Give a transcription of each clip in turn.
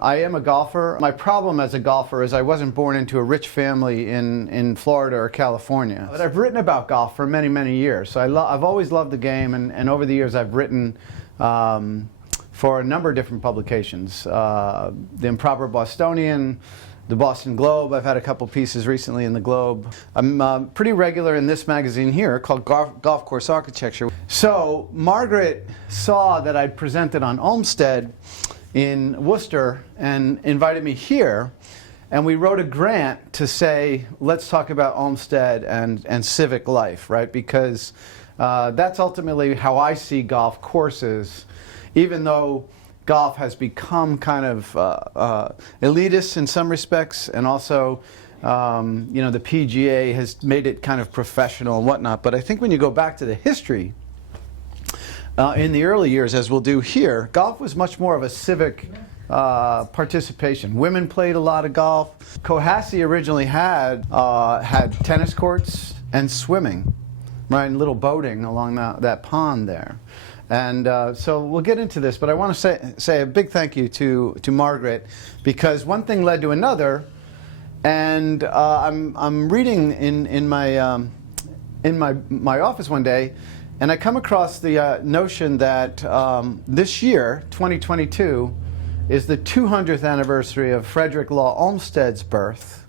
I am a golfer. My problem as a golfer is I wasn't born into a rich family in Florida or California. But I've written about golf for many, many years. So I've always loved the game, and over the years I've written for a number of different publications. The Improper Bostonian, the Boston Globe. I've had a couple pieces recently in the Globe. I'm pretty regular in this magazine here called Golf Course Architecture. So Margaret saw that I'd presented on Olmsted in Worcester and invited me here, and we wrote a grant to say, let's talk about Olmsted and civic life, right? Because that's ultimately how I see golf courses, even though golf has become kind of elitist in some respects, and also you know, the PGA has made it kind of professional and whatnot. But I think when you go back to the history, in the early years, as we'll do here, golf was much more of a civic participation. Women played a lot of golf. Cohasse originally had tennis courts and swimming, right, and little boating along that pond there. And so we'll get into this, but I want to say a big thank you to Margaret, because one thing led to another, and I'm reading in my office one day, and I come across the notion that this year, 2022, is the 200th anniversary of Frederick Law Olmsted's birth.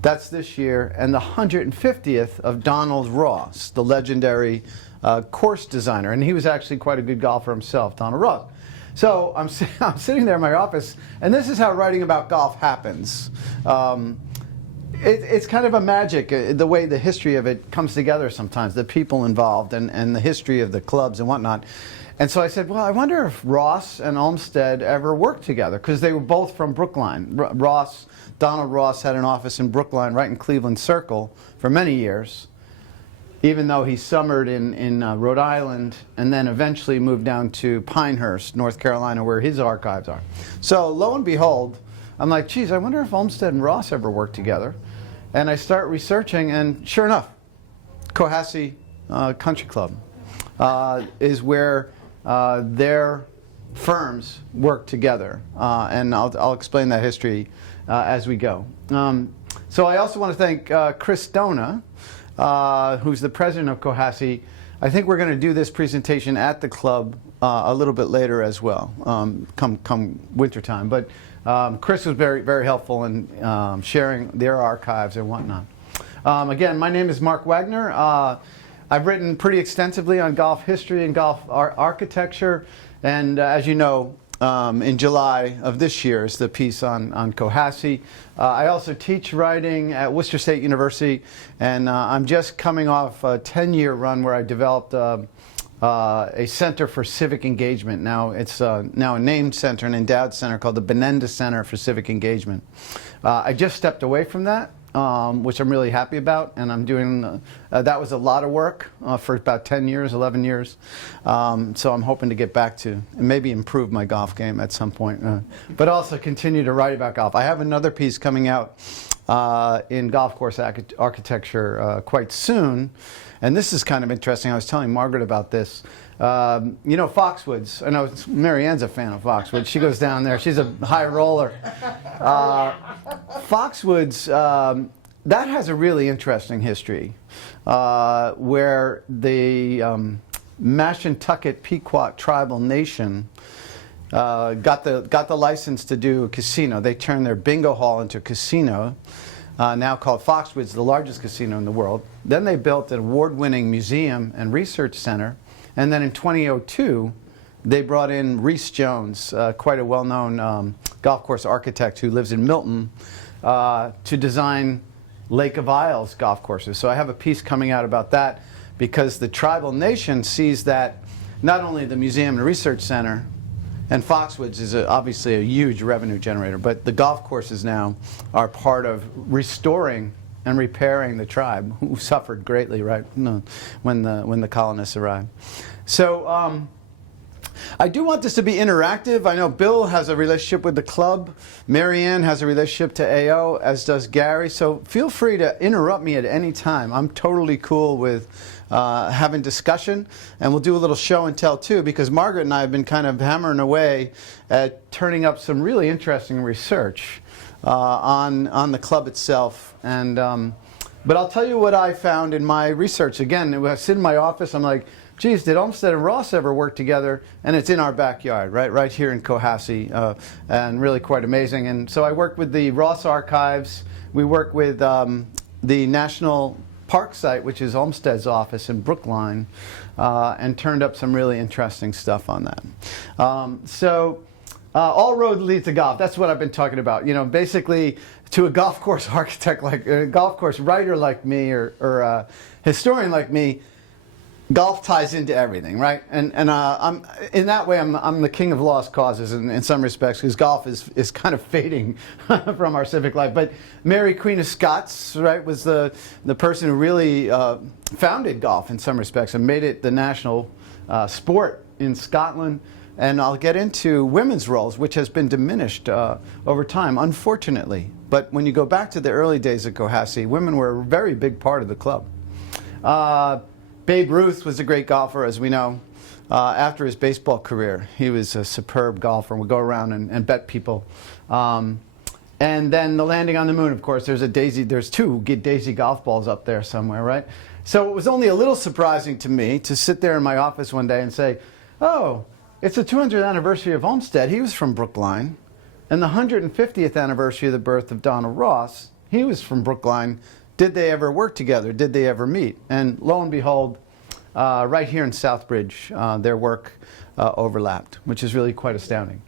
That's this year, and the 150th of Donald Ross, the legendary course designer. And he was actually quite a good golfer himself, Donald Ross. So I'm sitting there in my office, and this is how writing about golf happens. It's kind of a magic, the way the history of it comes together sometimes, the people involved and the history of the clubs and whatnot. And so I said, well, I wonder if Ross and Olmsted ever worked together, because they were both from Brookline. Donald Ross had an office in Brookline, right in Cleveland Circle, for many years, even though he summered in Rhode Island, and then eventually moved down to Pinehurst, North Carolina, where his archives are. So lo and behold, I'm like, geez, I wonder if Olmsted and Ross ever worked together. And I start researching, and sure enough, Cohasse Country Club is where their firms work together. And I'll explain that history as we go. So I also want to thank Chris Dona, who's the president of Cohasse. I think we're going to do this presentation at the club a little bit later as well, come wintertime. But Chris was very, very helpful in sharing their archives and whatnot. Again, my name is Mark Wagner. I've written pretty extensively on golf history and golf architecture, and as you know, in July of this year is the piece on Cohasse. I also teach writing at Worcester State University, and I'm just coming off a 10-year run where I developed a center for civic engagement. Now it's now a named center, an endowed center called the Benenda Center for Civic Engagement. I just stepped away from that, which I'm really happy about, and I'm doing, that was a lot of work for about 10 years, 11 years. So I'm hoping to get back to, and maybe improve my golf game at some point, but also continue to write about golf. I have another piece coming out in golf course architecture quite soon. And this is kind of interesting. I was telling Margaret about this. You know, Foxwoods. I know Marianne's a fan of Foxwoods. She goes down there. She's a high roller. Foxwoods, that has a really interesting history, where the Mashantucket Pequot tribal nation got the license to do a casino. They turned their bingo hall into a casino. Now called Foxwoods, the largest casino in the world. Then they built an award-winning museum and research center. And then in 2002, they brought in Rhys Jones, quite a well-known golf course architect who lives in Milton, to design Lake of Isles golf courses. So I have a piece coming out about that, because the tribal nation sees that not only the museum and research center, and Foxwoods is obviously a huge revenue generator, but the golf courses now are part of restoring and repairing the tribe, who suffered greatly, right, when the colonists arrived. So I do want this to be interactive. I know Bill has a relationship with the club. Marianne has a relationship to AO, as does Gary. So feel free to interrupt me at any time. I'm totally cool with having discussion. And we'll do a little show and tell too, because Margaret and I have been kind of hammering away at turning up some really interesting research on the club itself. And but I'll tell you what I found in my research. Again, when I sit in my office, I'm like, geez, did Olmsted and Ross ever work together? And it's in our backyard, right here in Cohasse, and really quite amazing. And so I worked with the Ross Archives. We work with the National Park site, which is Olmsted's office in Brookline, and turned up some really interesting stuff on that. All roads lead to golf. That's what I've been talking about. You know, basically, to a golf course architect like a golf course writer like me, or a historian like me, golf ties into everything, right? And I'm in that way I'm the king of lost causes in some respects, because golf is kind of fading from our civic life. But Mary Queen of Scots, right, was the person who really founded golf in some respects and made it the national sport in Scotland. And I'll get into women's roles, which has been diminished over time, unfortunately. But when you go back to the early days of Cohasse, women were a very big part of the club. Babe Ruth was a great golfer, as we know. After his baseball career, he was a superb golfer and would go around and bet people. And then the landing on the moon, of course, there's two Daisy golf balls up there somewhere, right? So it was only a little surprising to me to sit there in my office one day and say, oh, it's the 200th anniversary of Olmsted. He was from Brookline. And the 150th anniversary of the birth of Donald Ross. He was from Brookline. Did they ever work together? Did they ever meet? And lo and behold, right here in Southbridge, their work overlapped, which is really quite astounding.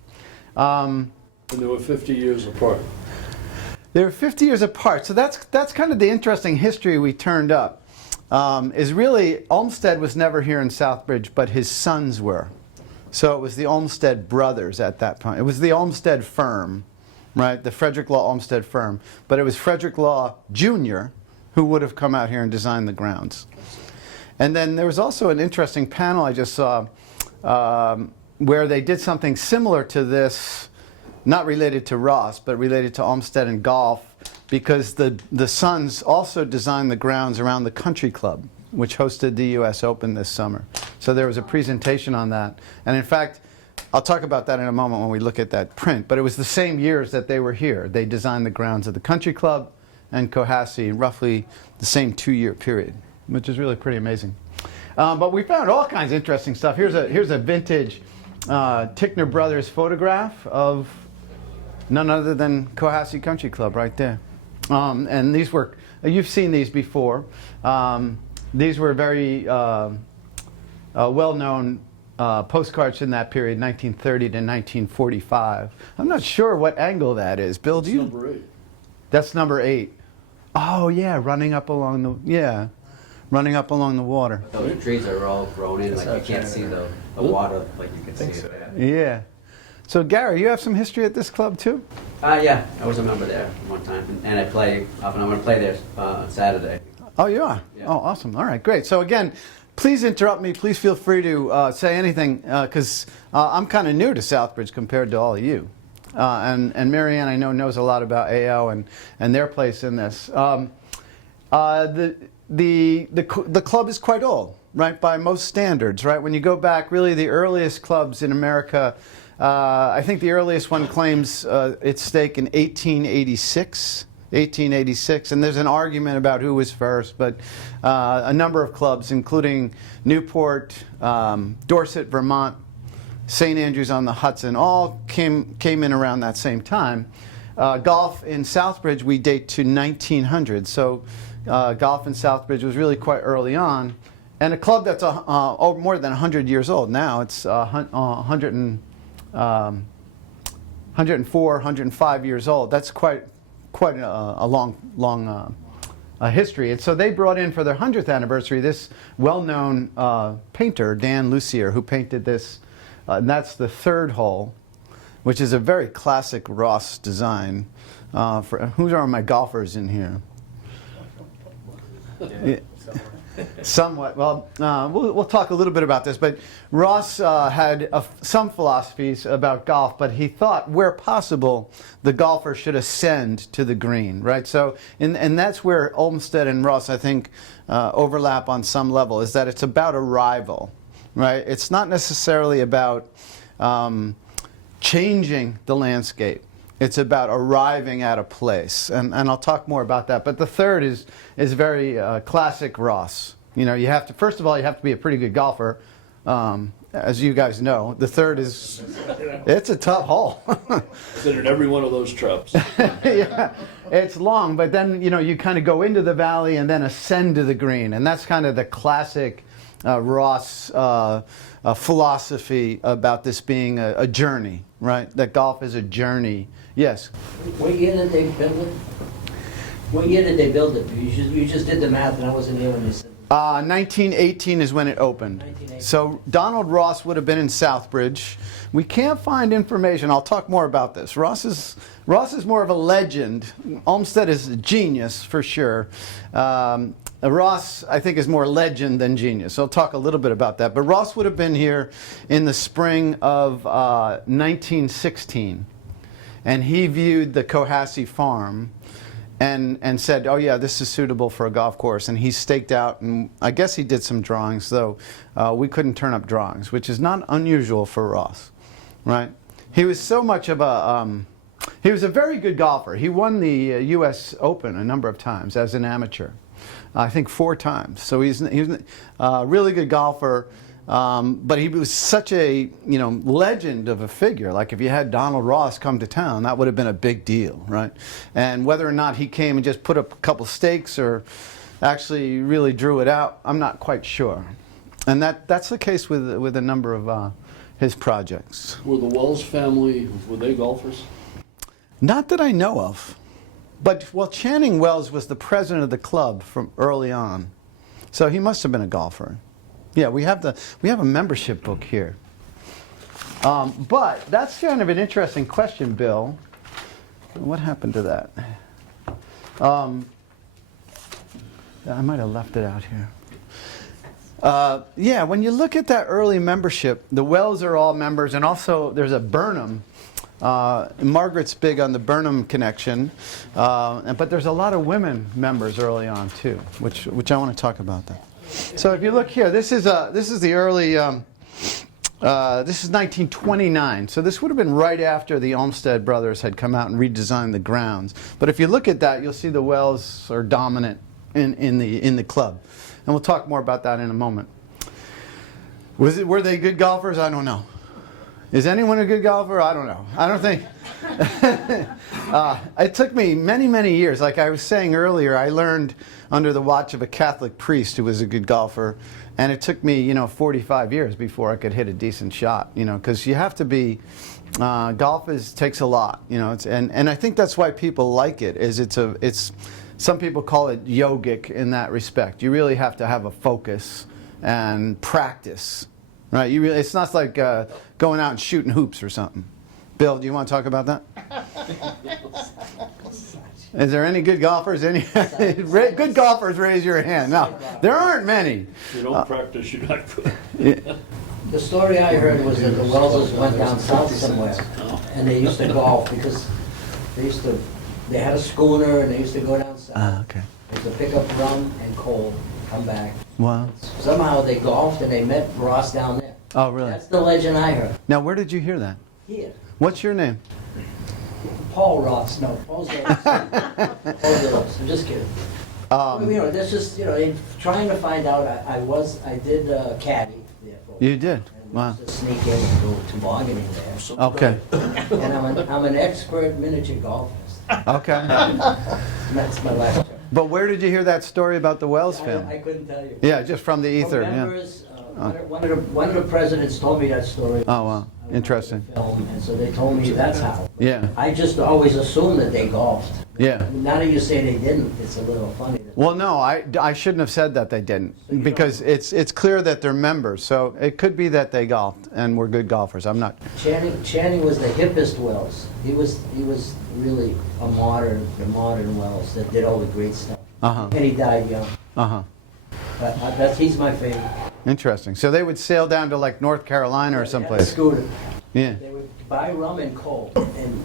And they were 50 years apart. They were 50 years apart. So that's kind of the interesting history we turned up. Is really, Olmsted was never here in Southbridge, but his sons were. So it was the Olmsted brothers at that point. It was the Olmsted firm, right? The Frederick Law Olmsted firm. But it was Frederick Law Jr. who would have come out here and designed the grounds. And then there was also an interesting panel I just saw where they did something similar to this, not related to Ross, but related to Olmsted and golf, because the sons also designed the grounds around the Country Club, which hosted the U.S. Open this summer. So there was a presentation on that. And in fact, I'll talk about that in a moment when we look at that print. But it was the same years that they were here. They designed the grounds of the Country Club and Cohasse in roughly the same 2-year period, which is really pretty amazing. But we found all kinds of interesting stuff. Here's a vintage Tickner Brothers photograph of none other than Cohasse Country Club right there. And these were, you've seen these before. These were very well-known postcards in that period, 1930 to 1945. I'm not sure what angle that is. Bill, do you? That's number 8. That's number 8. Oh yeah, running up along the water. Those trees are all grown in, like you can't see the water like you can see it there. Yeah. So Gary, you have some history at this club too? Yeah, I was a member there one time, and I play often. I'm going to play there on Saturday. Oh, you are? Yeah. Oh, awesome. All right, great. So again, please interrupt me. Please feel free to say anything, because I'm kind of new to Southbridge compared to all of you. And Marianne, I know, knows a lot about AO and their place in this. The club is quite old, right, by most standards, right? When you go back, really the earliest clubs in America, I think the earliest one claims its stake in 1886. 1886, and there's an argument about who was first, but a number of clubs, including Newport, Dorset, Vermont, St. Andrews on the Hudson, all came in around that same time. Golf in Southbridge we date to 1900, so golf in Southbridge was really quite early on, and a club that's more than 100 years old now. It's 104, 105 years old. That's quite a long history. And so they brought in for their 100th anniversary this well-known painter, Dan Lucier, who painted this. And that's the third hole, which is a very classic Ross design. Who are my golfers in here? Yeah. Somewhat. Well, we'll talk a little bit about this, but Ross had some philosophies about golf, but he thought where possible the golfer should ascend to the green, right? So, and that's where Olmsted and Ross, I think, overlap on some level, is that it's about arrival, right? It's not necessarily about changing the landscape. It's about arriving at a place, and I'll talk more about that. But the third is very classic Ross. You know, you have to, first of all, you have to be a pretty good golfer, as you guys know. The third is, it's a tough hole. Been in every one of those traps. Yeah, it's long, but then you know you kind of go into the valley and then ascend to the green, and that's kind of the classic Ross philosophy about this being a journey, right? That golf is a journey. Yes. What year did they build it? What year did they build it? You just did the math, and I wasn't here when you said. 1918 is when it opened. 1918. So Donald Ross would have been in Southbridge. We can't find information. I'll talk more about this. Ross is more of a legend. Olmsted is a genius for sure. Ross, I think, is more legend than genius. I'll talk a little bit about that. But Ross would have been here in the spring of 1916. And he viewed the Cohasse farm and said, oh yeah, this is suitable for a golf course. And he staked out, and I guess he did some drawings, though we couldn't turn up drawings, which is not unusual for Ross, right? He was so much of a, he was a very good golfer. He won the U.S. Open a number of times as an amateur. I think 4 times. So he was a really good golfer. But he was such a, you know, legend of a figure. Like if you had Donald Ross come to town, that would have been a big deal, right? And whether or not he came and just put up a couple stakes or actually really drew it out, I'm not quite sure. And that's the case with a number of his projects. Were the Wells family, were they golfers? Not that I know of. But, well, Channing Wells was the president of the club from early on. So he must have been a golfer. Yeah, we have a membership book here. But that's kind of an interesting question, Bill. What happened to that? I might have left it out here. Yeah, when you look at that early membership, the Wells are all members, and also there's a Burnham. Margaret's big on the Burnham connection, but there's a lot of women members early on too, which I want to talk about that. So if you look here, this is the early, this is 1929. So this would have been right after the Olmsted brothers had come out and redesigned the grounds. But if you look at that, you'll see the Wells are dominant in the club, and we'll talk more about that in a moment. Were they good golfers? I don't know. Is anyone a good golfer? I don't know. I don't think. It took me many years. Like I was saying earlier, I learned under the watch of a Catholic priest who was a good golfer, and it took me, 45 years before I could hit a decent shot. Because you have to be. Golf takes a lot. And I think that's why people like it. It's some people call it yogic in that respect. You really have to have a focus and practice. Right, it's not like going out and shooting hoops or something. Bill, do you want to talk about that? Is there any good golfers? Any good golfers? Raise your hand. No, there aren't many. If you don't practice, you're not good. Yeah. The story I heard was that the Wells went down south somewhere, and they used to golf because they had a schooner and they used to go down south. Okay. They used to pick up rum and coal, come back. Wow. Somehow they golfed and they met Ross down there. Oh, really? That's the legend I heard. Now, where did you hear that? Here. What's your name? Paul Ross. No, Paul's the Ross. I'm just kidding. This is, trying to find out. I did caddy there for. You did? And Wow. to sneak in and go tobogganing there. Okay. And I'm an expert miniature golfist. Okay. That's my last job. But where did you hear that story about the Wells I family? couldn't tell you. Yeah, just from the ether. From Yeah. members, one of the presidents told me that story. Oh, wow. Interesting. Film, and so they told me that's how. Yeah. I just always assumed that they golfed. Yeah. Now that you say they didn't, it's a little funny. Well, no, I shouldn't have said that they didn't, because it's clear that they're members. So it could be that they golfed and were good golfers. I'm not. Channing was the hippest Wells. He was really the modern Wells that did all the great stuff. Uh-huh. And he died young. Uh-huh. He's my favorite. Interesting. So they would sail down to like North Carolina or someplace. Scooter. Yeah. They would buy rum and coal. And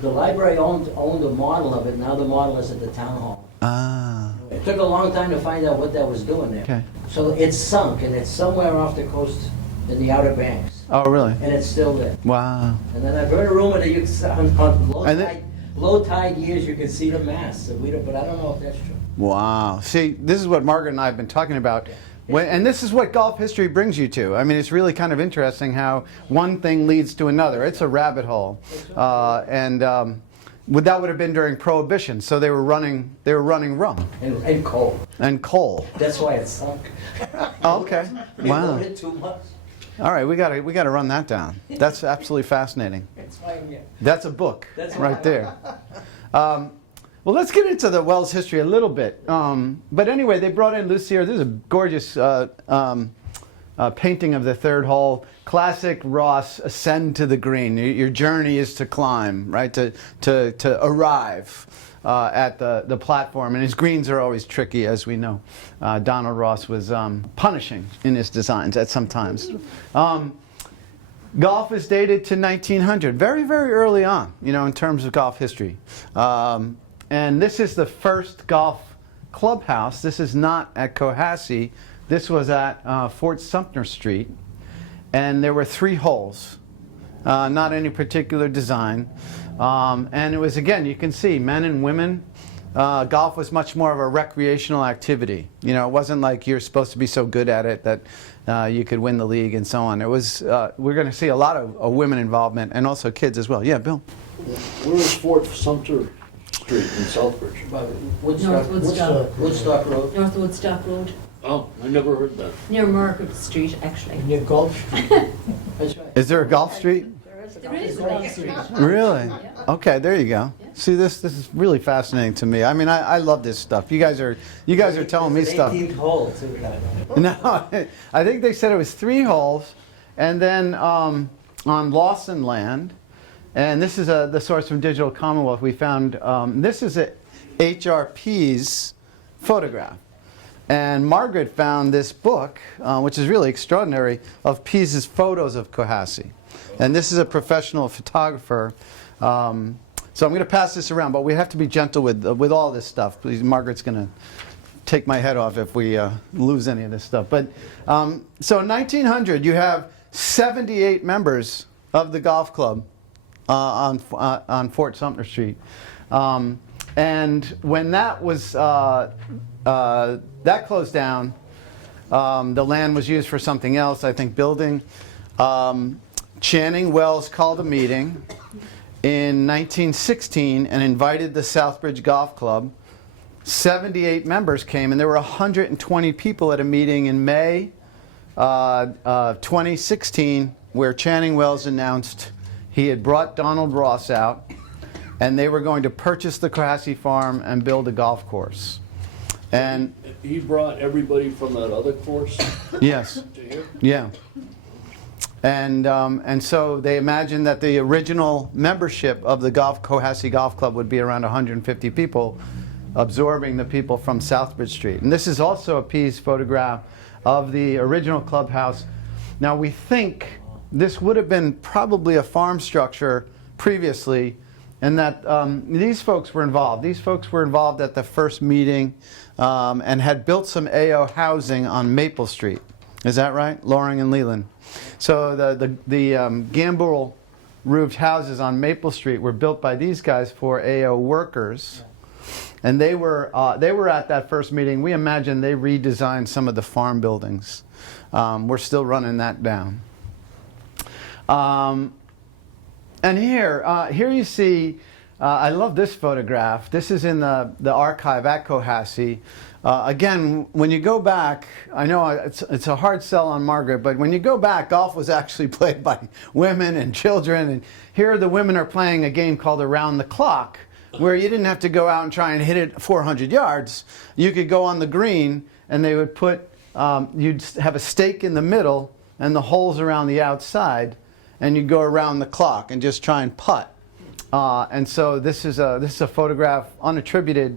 the library owned a model of it. Now the model is at the town hall. Ah. It took a long time to find out what that was doing there. Okay. So it's sunk, and it's somewhere off the coast in the Outer Banks. Oh, really? And it's still there. Wow. And then I've heard a rumor that you can, on And low tide years, you can see the masts. But I don't know if that's true. Wow. See, this is what Margaret and I have been talking about. And this is what golf history brings you to. I mean, it's really kind of interesting how one thing leads to another. It's a rabbit hole. That would have been during Prohibition, so they were running rum. And coal. And coal. That's why it's sunk. Okay. They Wow. loaded too much. All right, we gotta run that down. That's absolutely fascinating. That's why I'm here. That's a book That's right there. Well, let's get into the Wells history a little bit. But anyway, they brought in Lucier. This is a gorgeous painting of the third hole. Classic Ross, ascend to the green. Your journey is to climb, right? To arrive at the platform. And his greens are always tricky, as we know. Donald Ross was punishing in his designs at some times. Golf is dated to 1900, very, very early on, in terms of golf history. And this is the first golf clubhouse. This is not at Cohasse. This was at Fort Sumter Street. And there were 3 holes, not any particular design. And it was, again, you can see, men and women. Golf was much more of a recreational activity. It wasn't like you're supposed to be so good at it that you could win the league and so on. It was, we're going to see a lot of women involvement and also kids as well. Yeah, Bill? Where is Fort Sumter Street in Southbridge? Woodstock Road. North Woodstock Road, Oh, I never heard that. near Margaret Street, actually. Near Gulf Street. That's right. Is there a golf street? There is a Golf Street. Really? Yeah. Okay, there you go. Yeah. See, this is really fascinating to me. I mean, I love this stuff. You guys are telling me stuff. 18th hole, too. No, I think they said it was 3 holes, and then on Lawson land, and this is the source from Digital Commonwealth. We found this is a HRP's photograph, and Margaret found this book, which is really extraordinary, of Pease's photos of Cohasse, and this is a professional photographer. So I'm going to pass this around, but we have to be gentle with all this stuff. Please, Margaret's going to take my head off if we lose any of this stuff. But so in 1900, you have 78 members of the golf club on Fort Sumter Street, and when that was that closed down, the land was used for something else. I think building. Channing Wells called a meeting in 1916 and invited the Southbridge Golf Club. 78 members came, and there were 120 people at a meeting in May 2016 where Channing Wells announced he had brought Donald Ross out and they were going to purchase the Cohasse farm and build a golf course. And He brought everybody from that other course yes, to here? yeah. And so they imagined that the original membership of the Cohasse Golf Club would be around 150 people, absorbing the people from Southbridge Street. And this is also a Pease photograph of the original clubhouse. Now we think this would have been probably a farm structure previously, and that these folks were involved. These folks were involved at the first meeting and had built some AO housing on Maple Street. Is that right? Loring and Leland. So the gambrel roofed houses on Maple Street were built by these guys for AO workers. And they were at that first meeting. We imagine they redesigned some of the farm buildings. We're still running that down. And here you see, I love this photograph. This is in the archive at Cohasse. Again, when you go back, I know it's a hard sell on Margaret, but when you go back, golf was actually played by women and children. And here the women are playing a game called Around the Clock, where you didn't have to go out and try and hit it 400 yards. You could go on the green, and they would put, you'd have a stake in the middle and the holes around the outside, and you'd go around the clock and just try and putt. And so this is a photograph, unattributed,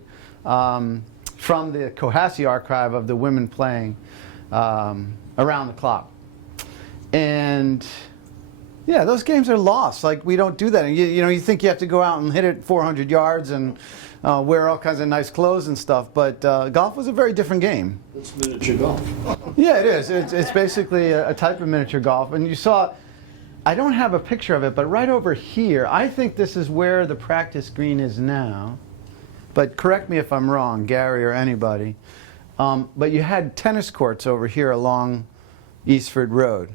from the Cohasse archive of the women playing around the clock. And yeah, those games are lost. Like, we don't do that. And you know, you think you have to go out and hit it 400 yards and wear all kinds of nice clothes and stuff, but golf was a very different game. It's miniature golf. Yeah, it is. It's basically a type of miniature golf. And you saw, I don't have a picture of it, but right over here, I think this is where the practice green is now. But correct me if I'm wrong, Gary or anybody. But you had tennis courts over here along Eastford Road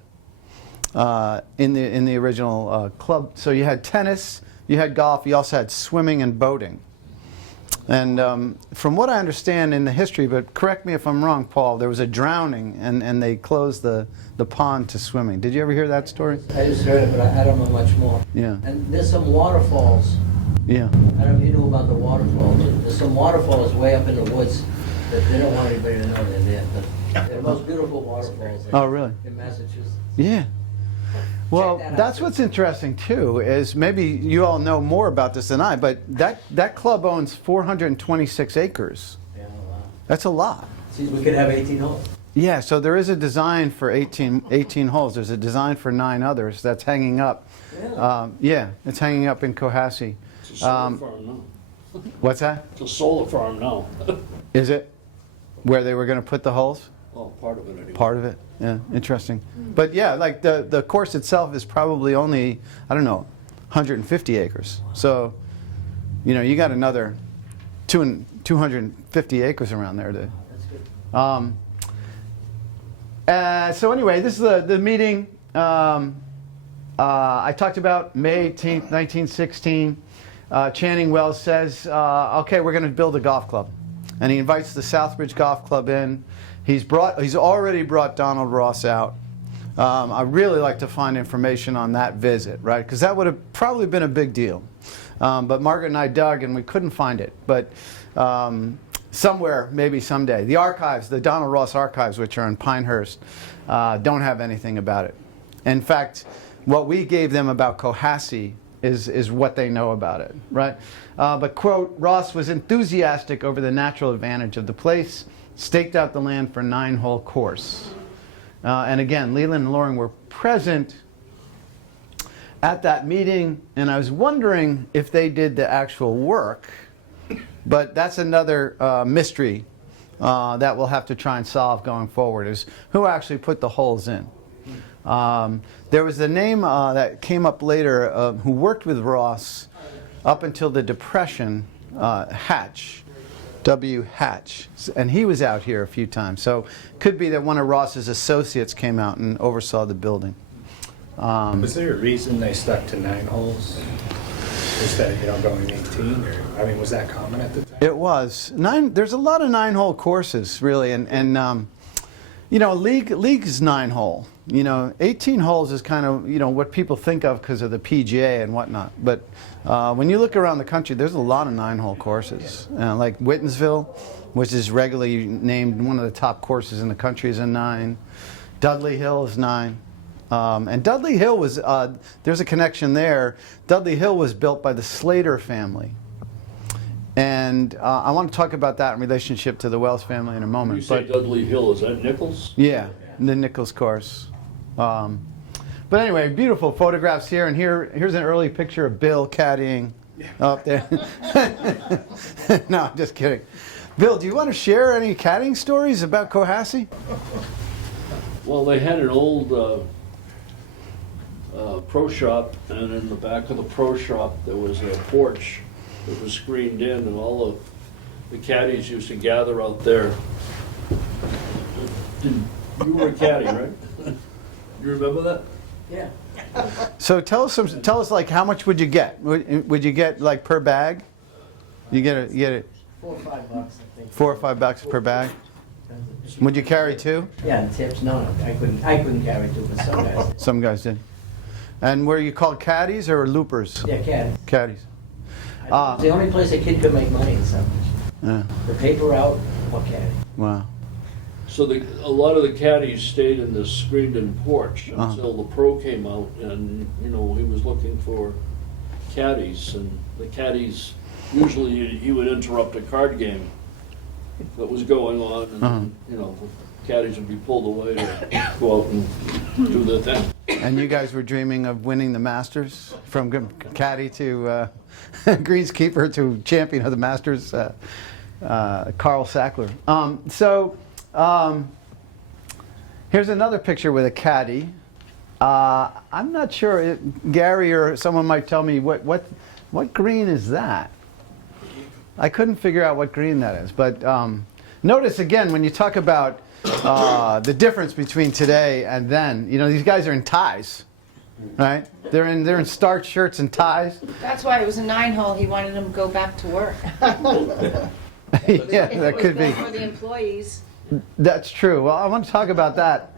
in the original club. So you had tennis, you had golf, you also had swimming and boating. And from what I understand in the history, but correct me if I'm wrong, Paul, there was a drowning and they closed the pond to swimming. Did you ever hear that story? I just heard it, but I don't know much more. Yeah. And there's some waterfalls. Yeah. I don't know if you know about the waterfalls. There's some waterfalls way up in the woods that they don't want anybody to know they're there. But they're the most beautiful waterfalls Oh, really? in Massachusetts. Yeah. Well, that out. that's what's interesting too, is maybe you all know more about this than I, but that club owns 426 acres. Yeah, wow. That's a lot. See, we could have 18 holes. Yeah, so there is a design for 18 holes. There's a design for 9 others that's hanging up. Yeah. Yeah, it's hanging up in Cohasse. It's a solar farm now. What's that? It's a solar farm now. Is it? Where they were going to put the holes? Well, part of it anyway. Part of it, yeah, interesting. But yeah, like the course itself is probably only, I don't know, 150 acres. So, you know, you got another 250 acres around there. That's good. So anyway, this is the meeting I talked about, May 18th, 1916. Channing Wells says, okay, we're going to build a golf club. And he invites the Southbridge Golf Club in. He's already brought Donald Ross out. I'd really like to find information on that visit, right? Because that would have probably been a big deal. But Margaret and I dug and we couldn't find it. But somewhere, maybe someday. The archives, the Donald Ross archives, which are in Pinehurst, don't have anything about it. In fact, what we gave them about Cohasse is what they know about it, right? But, quote, Ross was enthusiastic over the natural advantage of the place, staked out the land for a 9-hole course. And again, Leland and Loring were present at that meeting, and I was wondering if they did the actual work, but that's another mystery that we'll have to try and solve going forward, is who actually put the holes in. There was a name that came up later who worked with Ross up until the Depression, Hatch, W. Hatch, and he was out here a few times. So could be that one of Ross's associates came out and oversaw the building. Was there a reason they stuck to 9 holes instead of, going 18? Or, I mean, was that common at the time? It was. There's a lot of 9-hole courses, really, and league is 9-hole. 18 holes is kind of, what people think of because of the PGA and whatnot. But when you look around the country, there's a lot of 9-hole courses. Like Whitensville, which is regularly named one of the top courses in the country, is a 9. Dudley Hill is 9. And Dudley Hill was, there's a connection there. Dudley Hill was built by the Slater family. And I want to talk about that in relationship to the Wells family in a moment. You say Dudley Hill, is that Nichols? Yeah, the Nichols course. But anyway, beautiful photographs here, and here's an early picture of Bill caddying up there. No, I'm just kidding. Bill, do you want to share any caddying stories about Cohasse? Well, they had an old pro shop, and in the back of the pro shop there was a porch that was screened in, and all of the caddies used to gather out there. You were a caddy, right? You remember that? Yeah. So tell us like how much would you get? Would you get like per bag? You get it $4 or $5, I think. $4 or $5 per bag. Would you carry 2? Yeah, and tips. No, I couldn't carry 2, but some guys did. Some guys did. And were you called caddies or loopers? Yeah, caddies. Caddies. It's the only place a kid could make money in Southbridge. Yeah. The paper route or caddy. Wow. So a lot of the caddies stayed in this screened-in porch until the pro came out, and he was looking for caddies, and the caddies usually he would interrupt a card game that was going on, and, you know, the caddies would be pulled away to go out and do their thing. And you guys were dreaming of winning the Masters, from caddy to greenskeeper to champion of the Masters, Carl Sackler. Here's another picture with a caddy. I'm not sure, Gary or someone might tell me what green is that? I couldn't figure out what green that is, but notice again when you talk about the difference between today and then. You know, these guys are in ties, right? They're in starched shirts and ties. That's why it was a 9-hole. He wanted them to go back to work. Yeah, that could be. For the employees. That's true. Well, I want to talk about that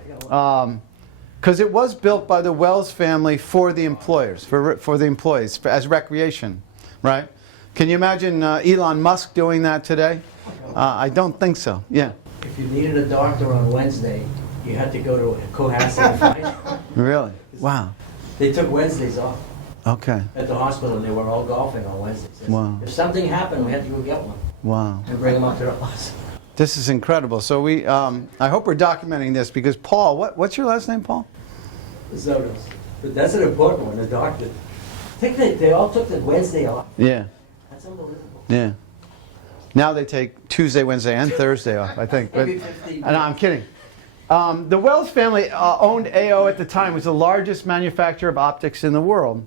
because it was built by the Wells family for the employers, for the employees, as recreation, right? Can you imagine Elon Musk doing that today? I don't think so. Yeah. If you needed a doctor on Wednesday, you had to go to Cohasse and find him. Really? Wow. They took Wednesdays off Okay. at the hospital, and they were all golfing on Wednesdays. Wow. If something happened, we had to go get one Wow. and bring them up to the hospital. This is incredible. So we, I hope we're documenting this because Paul, what's your last name, Paul? Zotos. But that's an important one, the doctor. I think they all took the Wednesday off. Yeah. That's unbelievable. Yeah. Now they take Tuesday, Wednesday, and Thursday off, I think. But, Maybe 15. no, I'm kidding. The Wells family owned AO at the time, was the largest manufacturer of optics in the world.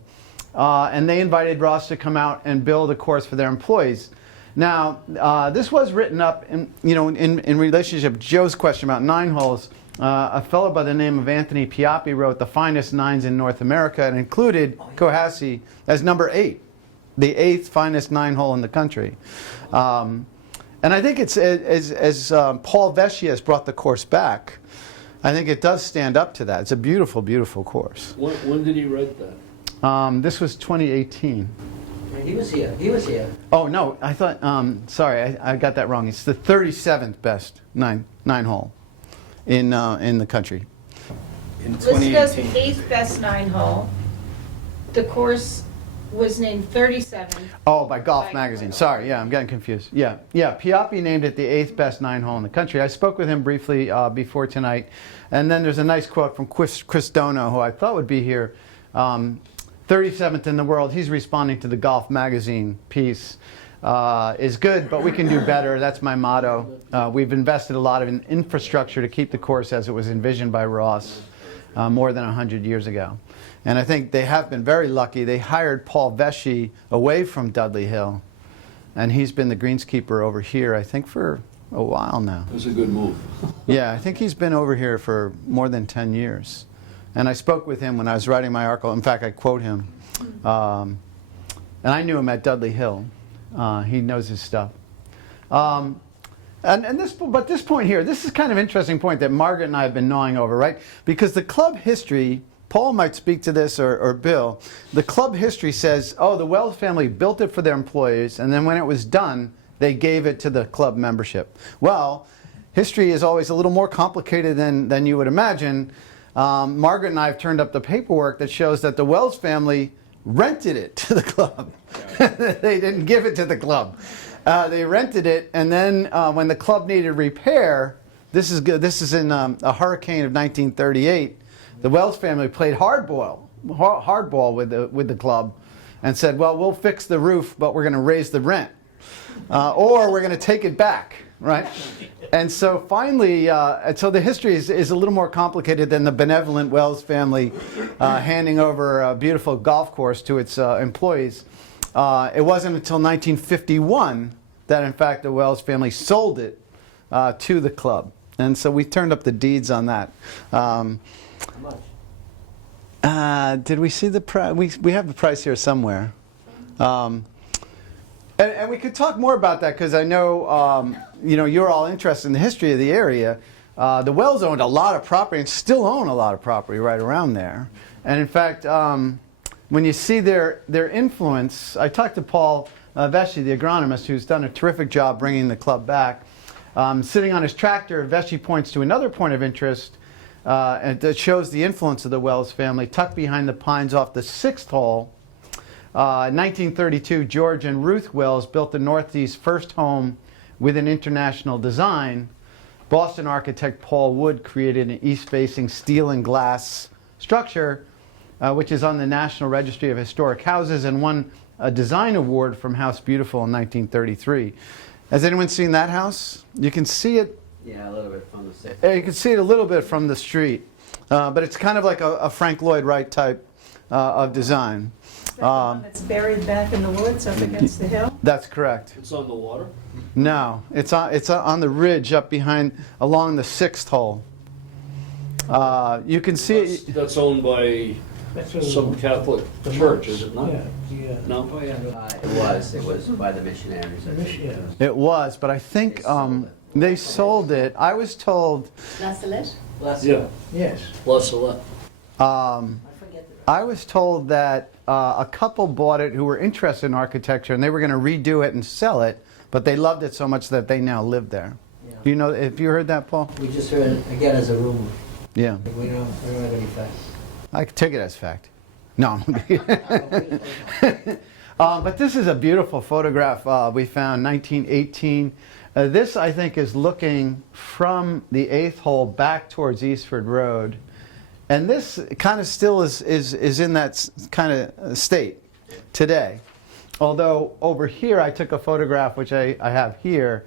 And they invited Ross to come out and build a course for their employees. Now, this was written up in relationship to Joe's question about 9 holes. A fellow by the name of Anthony Piappi wrote the finest 9s in North America and included Cohasse as number 8, the 8th finest 9-hole in the country. And I think it's, as Paul Vesci has brought the course back, I think it does stand up to that. It's a beautiful, beautiful course. When did he write that? This was 2018. He was here. He was here. Oh, no, I thought, sorry, I got that wrong. It's the 37th best 9-hole in the country. In Listed as the 2018. 8th best 9-hole. The course was named 37th. Oh, by Golf By Magazine. Golf. Sorry, yeah, I'm getting confused. Yeah, Piappi named it the 8th best 9-hole in the country. I spoke with him briefly before tonight. And then there's a nice quote from Chris Dono, who I thought would be here. 37th in the world. He's responding to the Golf Magazine piece. Is good, but we can do better. That's my motto. We've invested a lot in infrastructure to keep the course as it was envisioned by Ross more than 100 years ago. And I think they have been very lucky. They hired Paul Vesci away from Dudley Hill, and he's been the greenskeeper over here, I think, for a while now. It was a good move. Yeah, I think he's been over here for more than 10 years. And I spoke with him when I was writing my article. In fact, I quote him. And I knew him at Dudley Hill. He knows his stuff. But this point here, this is kind of an interesting point that Margaret and I have been gnawing over, right? Because the club history, Paul might speak to this, or Bill, the club history says, oh, the Wells family built it for their employees, and then when it was done, they gave it to the club membership. Well, history is always a little more complicated than you would imagine. Margaret and I have turned up the paperwork that shows that the Wells family rented it to the club. They didn't give it to the club. They rented it, and then when the club needed repair, this is good. This is in a hurricane of 1938. The Wells family played hardball with the club, and said, "Well, we'll fix the roof, but we're going to raise the rent, or we're going to take it back." Right? And so finally, so the history is a little more complicated than the benevolent Wells family handing over a beautiful golf course to its employees. It wasn't until 1951 that, in fact, the Wells family sold it to the club. And so we turned up the deeds on that. How much? Did we see the price? We have the price here somewhere. And we could talk more about that because I know you're all interested in the history of the area. The Wells owned a lot of property and still own a lot of property right around there. And in fact, when you see their influence, I talked to Paul Vesci, the agronomist, who's done a terrific job bringing the club back. Sitting on his tractor, Vesci points to another point of interest and that shows the influence of the Wells family, tucked behind the pines off the 6th hole. In 1932, George and Ruth Wells built the Northeast's first home with an international design, Boston architect Paul Wood created an east-facing steel and glass structure, which is on the National Registry of Historic Houses and won a design award from House Beautiful in 1933. Has anyone seen that house? You can see it. Yeah, a little bit from the six. You can see it a little bit from the street, but it's kind of like a Frank Lloyd Wright type of design. It's buried back in the woods up against the hill? That's correct. It's on the water? No, it's on the ridge up behind, along the 6th hole. You can see it. That's owned by some Catholic church, is it not? Yeah. No? Oh, yeah. It was by the missionaries, I think. Yeah. It was, but I think they sold it. I was told. La Salette? Yeah, Yes. La Salette. I forget the I was told that a couple bought it who were interested in architecture, and they were going to redo it and sell it, but they loved it so much that they now live there. Yeah. Do you know? Have you heard that, Paul? We just heard it again as a rumor. Yeah, We don't have any facts. I could take it as fact. No. But this is a beautiful photograph we found, 1918. This, I think, is looking from the 8th hole back towards Eastford Road. And this kind of still is in that kind of state today. Although over here, I took a photograph, which I have here.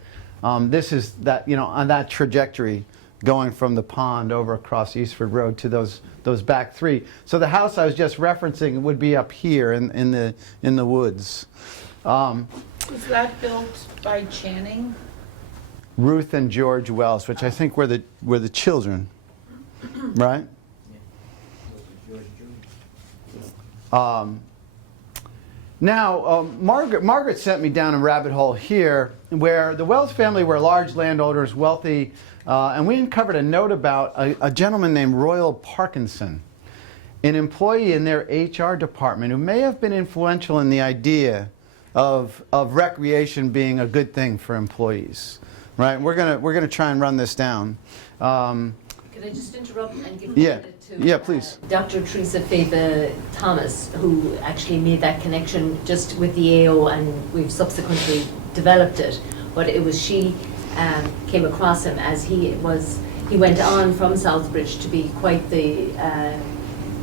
This is that, on that trajectory going from the pond over across Eastford Road to those back three. So the house I was just referencing would be up here in the woods. Was that built by Channing? Ruth and George Wells, which I think were the children, right? Now, Margaret sent me down a rabbit hole here, where the Wells family were large landowners, wealthy, and we uncovered a note about a gentleman named Royal Parkinson, an employee in their HR department who may have been influential in the idea of recreation being a good thing for employees. Right? We're gonna try and run this down. Could I just interrupt and give Yeah. credit to Yeah, please. Dr. Teresa Faber Thomas, who actually made that connection just with the AO, and we've subsequently developed it. But it was she came across him as he went on from Southbridge to be quite the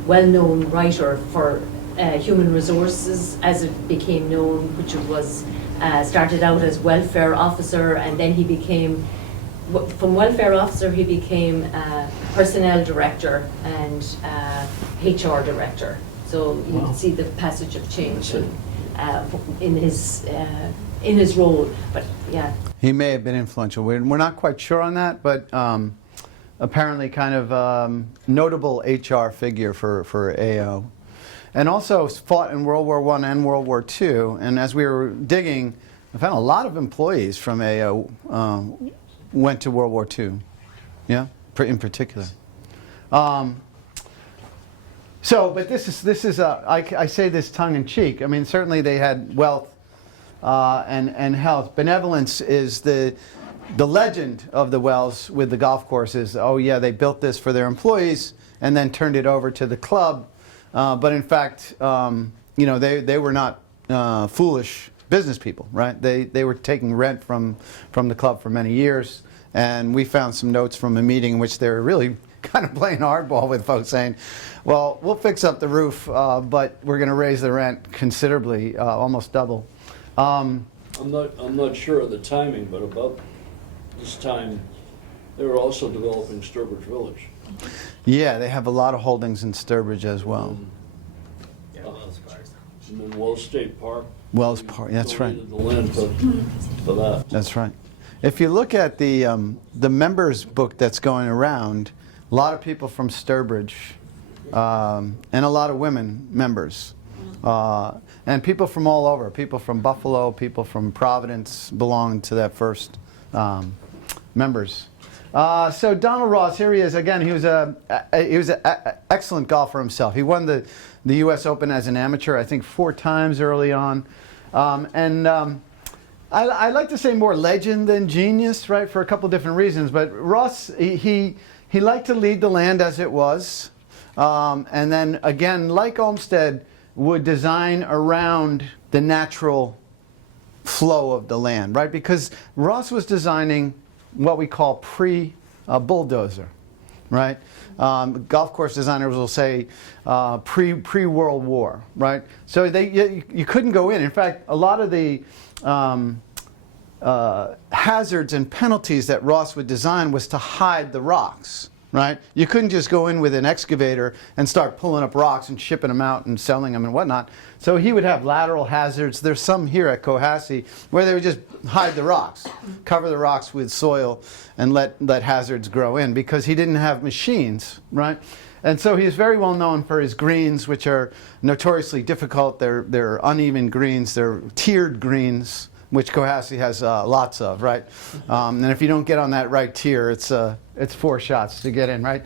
well-known writer for human resources, as it became known, which was started out as welfare officer, and then he became, from welfare officer, he became personnel director and HR director. So you can see the passage of change in his role. But yeah. He may have been influential. We're not quite sure on that, but apparently kind of notable HR figure for AO. And also fought in World War I and World War II. And as we were digging, I found a lot of employees from AO went to World War II, yeah, in particular. But this is I say this tongue in cheek. I mean, certainly they had wealth and health. Benevolence is the legend of the Wells with the golf courses. Oh yeah, they built this for their employees and then turned it over to the club. But in fact, they were not foolish business people, right? They were taking rent from the club for many years, and we found some notes from a meeting in which they were really kind of playing hardball with folks, saying, "Well, we'll fix up the roof, but we're going to raise the rent considerably, almost double." I'm not sure of the timing, but about this time, they were also developing Sturbridge Village. Yeah, they have a lot of holdings in Sturbridge as well. Yeah, Wells Fargo. And then Wells State Park. Wells Park, that's right. Donated the land for that. That's right. If you look at the members book that's going around, a lot of people from Sturbridge, and a lot of women members, and people from all over. People from Buffalo, people from Providence belong to that first members. So Donald Ross, here he is again. He was an excellent golfer himself. He won the U.S. Open as an amateur, I think 4 times early on, I like to say more legend than genius, right? For a couple different reasons. But Ross, he liked to lead the land as it was, and then again, like Olmsted, would design around the natural flow of the land, right? Because Ross was designing what we call pre-bulldozer, right? Golf course designers will say pre-World War, right? So you couldn't go in. In fact, a lot of the hazards and penalties that Ross would design was to hide the rocks, right? You couldn't just go in with an excavator and start pulling up rocks and shipping them out and selling them and whatnot. So he would have lateral hazards. There's some here at Cohasse where they would just hide the rocks, cover the rocks with soil and let hazards grow in, because he didn't have machines, right? And so he's very well known for his greens, which are notoriously difficult. They're uneven greens. They're tiered greens, which Cohasse has lots of, right? And if you don't get on that right tier, it's 4 shots to get in, right?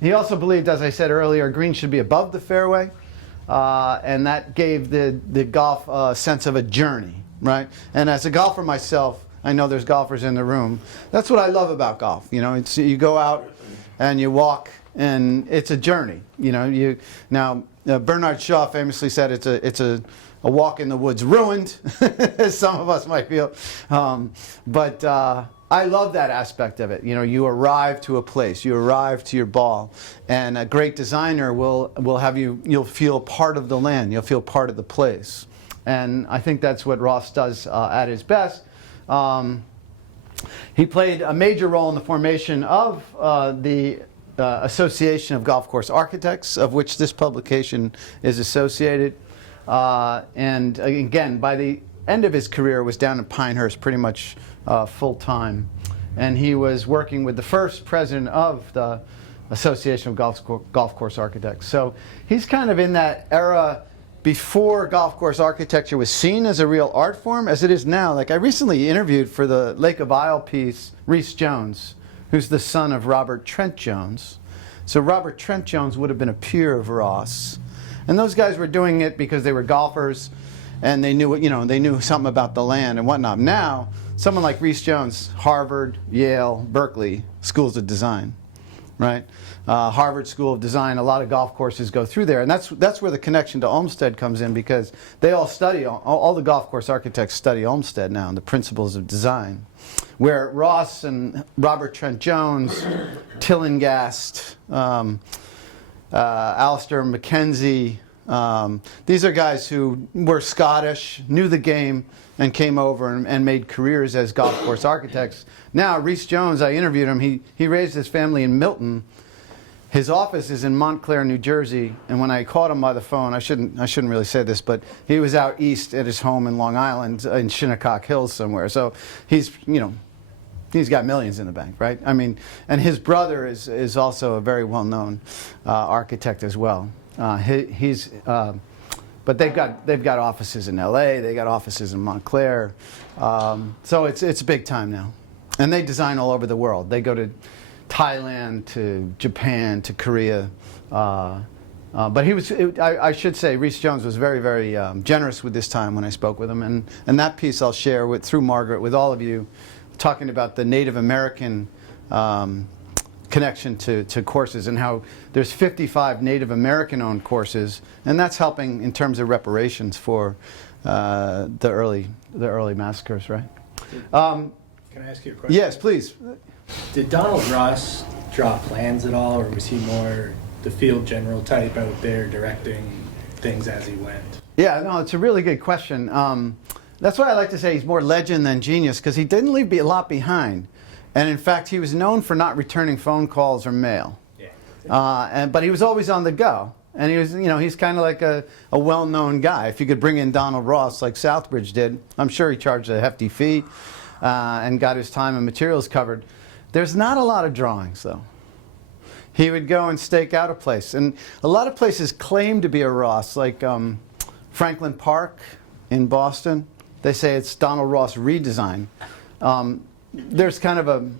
He also believed, as I said earlier, green should be above the fairway, and that gave the golf a sense of a journey, right? And as a golfer myself, I know there's golfers in the room. That's what I love about golf. You know, it's, you go out and you walk, and it's a journey. You know, Bernard Shaw famously said it's a walk in the woods ruined, as some of us might feel. But I love that aspect of it. You know, you arrive to a place, you arrive to your ball, and a great designer will have you'll feel part of the land, you'll feel part of the place. And I think that's what Ross does at his best. He played a major role in the formation of the Association of Golf Course Architects, of which this publication is associated. And again, by the end of his career, was down in Pinehurst pretty much full-time. And he was working with the first president of the Association of Golf Course Architects. So he's kind of in that era before golf course architecture was seen as a real art form, as it is now. Like, I recently interviewed for the Lake of Isle piece Rhys Jones, who's the son of Robert Trent Jones. So Robert Trent Jones would have been a peer of Ross. And those guys were doing it because they were golfers and they knew, they knew something about the land and whatnot. Now, someone like Rhys Jones, Harvard, Yale, Berkeley, schools of design, right? Harvard School of Design, a lot of golf courses go through there. And that's where the connection to Olmsted comes in, because they all study, all the golf course architects study Olmsted now, and the principles of design. Where Ross and Robert Trent Jones, Tillinghast, Alistair Mackenzie, these are guys who were Scottish, knew the game, and came over and made careers as golf course architects. Now, Rhys Jones, I interviewed him, he raised his family in Milton. His office is in Montclair, New Jersey, and when I called him by the phone, I shouldn't really say this, but he was out east at his home in Long Island, in Shinnecock Hills somewhere. So he's got millions in the bank, right? I mean, and his brother is also a very well-known architect as well. But they've got offices in L.A., they got offices in Montclair, so it's big time now, and they design all over the world. They go to Thailand, to Japan, to Korea. But I should say, Rhys Jones was very, very generous with this time when I spoke with him, and that piece I'll share through Margaret with all of you, talking about the Native American connection to courses, and how there's 55 Native American-owned courses, and that's helping in terms of reparations for the early massacres, right? Can I ask you a question? Yes, please. Did Donald Ross draw plans at all, or was he more the field general type out there directing things as he went? Yeah, no, it's a really good question. That's why I like to say he's more legend than genius, because he didn't leave a lot behind. And in fact, he was known for not returning phone calls or mail. Yeah. But he was always on the go. And he was, he's kind of like a well-known guy. If you could bring in Donald Ross like Southbridge did, I'm sure he charged a hefty fee and got his time and materials covered. There's not a lot of drawings, though. He would go and stake out a place. And a lot of places claim to be a Ross, like Franklin Park in Boston. They say it's Donald Ross redesign. There's kind of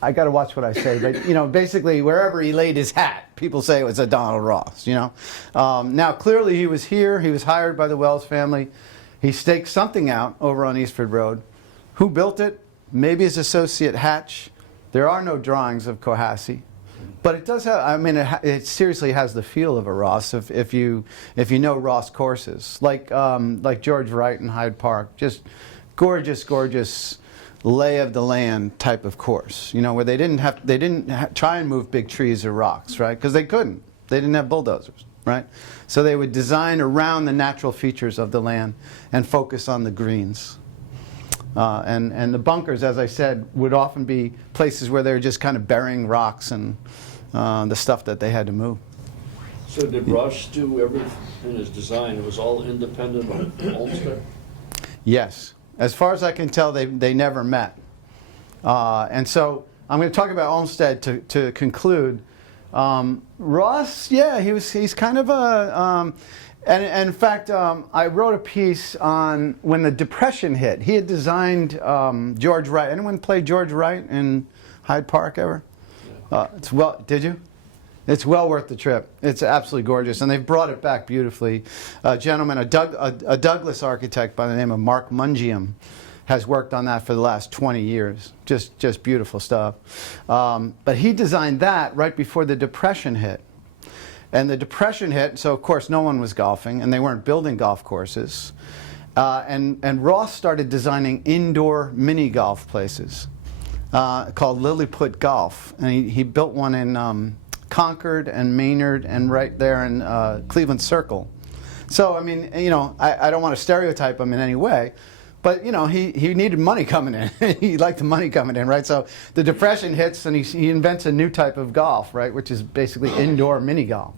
I got to watch what I say, but basically wherever he laid his hat, people say it was a Donald Ross. Now clearly he was here. He was hired by the Wells family. He staked something out over on Eastford Road. Who built it? Maybe his associate Hatch. There are no drawings of Cohasse, But it does have, I mean, it seriously has the feel of a Ross if you know Ross courses. Like George Wright in Hyde Park. Just gorgeous, gorgeous lay of the land type of course. You know, where they didn't try and move big trees or rocks, right? Because they couldn't. They didn't have bulldozers, right? So they would design around the natural features of the land and focus on the greens. And the bunkers, as I said, would often be places where they were just kind of burying rocks and the stuff that they had to move. So did Ross do everything in his design? It was all independent of Olmsted? Yes. As far as I can tell, they never met. And so I'm going to talk about Olmsted to conclude. Ross, yeah, he's kind of a... And in fact, I wrote a piece on when the Depression hit. He had designed George Wright. Anyone play George Wright in Hyde Park ever? Did you? It's well worth the trip. It's absolutely gorgeous, and they've brought it back beautifully. A gentleman, a Douglas architect by the name of Mark Mungium, has worked on that for the last 20 years. Just beautiful stuff. But he designed that right before the Depression hit. And the Depression hit, so of course no one was golfing, and they weren't building golf courses. And Ross started designing indoor mini golf places called Lilliput Golf. And he built one in Concord and Maynard and right there in Cleveland Circle. So, I mean, you know, I don't want to stereotype him in any way, but, you know, he needed money coming in. He liked the money coming in, right? So the Depression hits and he invents a new type of golf, right, which is basically indoor mini golf.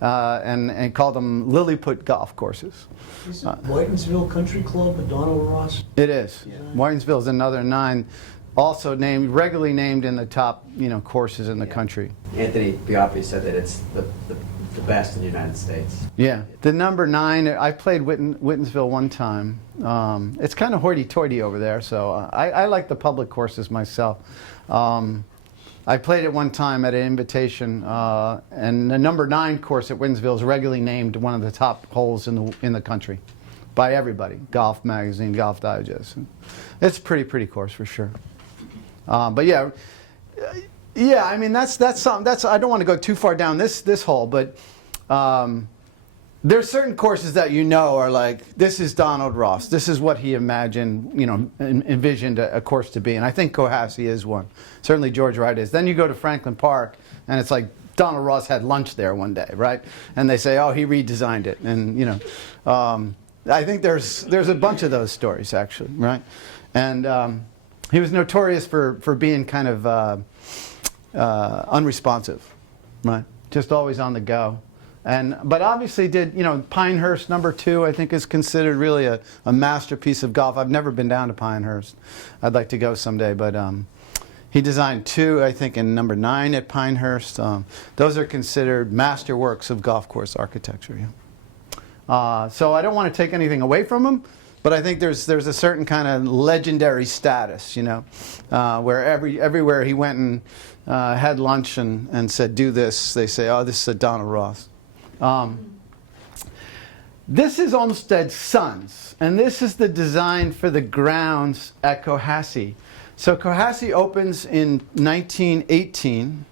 And called them Lilliput golf courses. Is Whitensville Country Club a Donald Ross? It is. Yeah. Whitensville is another 9, also regularly named in the top, you know, courses in the country. Anthony Pioppi said that it's the best in the United States. Yeah, the number 9. I played Whitensville one time. It's kind of hoity-toity over there, so I like the public courses myself. I played it one time at an invitation, and the number 9 course at Whitensville is regularly named one of the top holes in the country by everybody. Golf Magazine, Golf Digest. It's a pretty course for sure. But yeah, I mean that's something. I don't want to go too far down this hole, but there's certain courses that you know are like, this is Donald Ross. This is what he imagined, you know, envisioned a course to be. And I think Cohasse is one. Certainly George Wright is. Then you go to Franklin Park, and it's like Donald Ross had lunch there one day, right? And they say, oh, he redesigned it. And, you know, I think there's a bunch of those stories, actually, right? And he was notorious for being kind of unresponsive, right? Just always on the go. But obviously did, you know, Pinehurst number 2, I think, is considered really a masterpiece of golf. I've never been down to Pinehurst. I'd like to go someday, but he designed 2, I think, in number 9 at Pinehurst. Those are considered masterworks of golf course architecture. Yeah. So I don't want to take anything away from him, but I think there's a certain kind of legendary status, you know, where everywhere he went and had lunch and said, do this, they say, oh, this is a Donald Ross. This is Olmsted's Sons, and this is the design for the grounds at Cohasse. So Cohasse opens in 1918,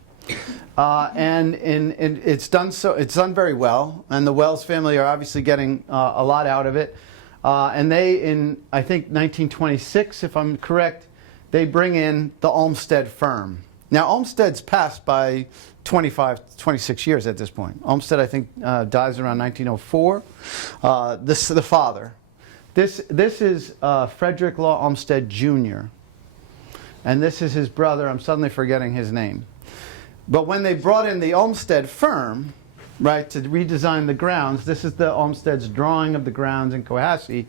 and it's done very well, and the Wells family are obviously getting a lot out of it. And they, in I think 1926, if I'm correct, they bring in the Olmsted firm. Now Olmsted's passed by 26 years at this point. Olmsted, I think, dies around 1904. This is the father. This is Frederick Law Olmsted Jr. And this is his brother. I'm suddenly forgetting his name. But when they brought in the Olmsted firm, right, to redesign the grounds, this is the Olmsted's drawing of the grounds in Cohasse.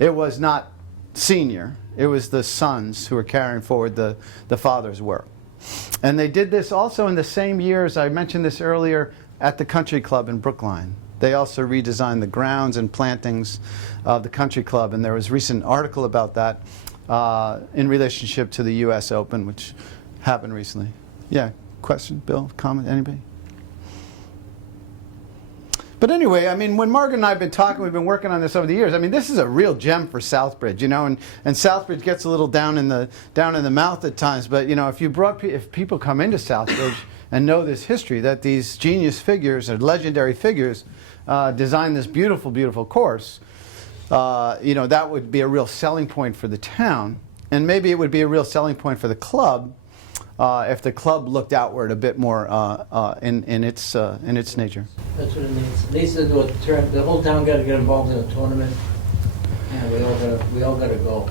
It was not Senior. It was the sons who were carrying forward the father's work. And they did this also in the same year, as I mentioned this earlier, at the Country Club in Brookline. They also redesigned the grounds and plantings of the Country Club, and there was a recent article about that in relationship to the U.S. Open, which happened recently. Yeah, question, Bill, comment, anybody? But anyway, I mean, when Margaret and I have been talking, we've been working on this over the years. I mean, this is a real gem for Southbridge, you know, and Southbridge gets a little down in the mouth at times. But you know, if people come into Southbridge and know this history, that these genius figures or legendary figures designed this beautiful, beautiful course, that would be a real selling point for the town. And maybe it would be a real selling point for the club if the club looked outward a bit more in its nature. That's what it needs. It needs to do a turn, the whole town got to get involved in a tournament. And we all got to go,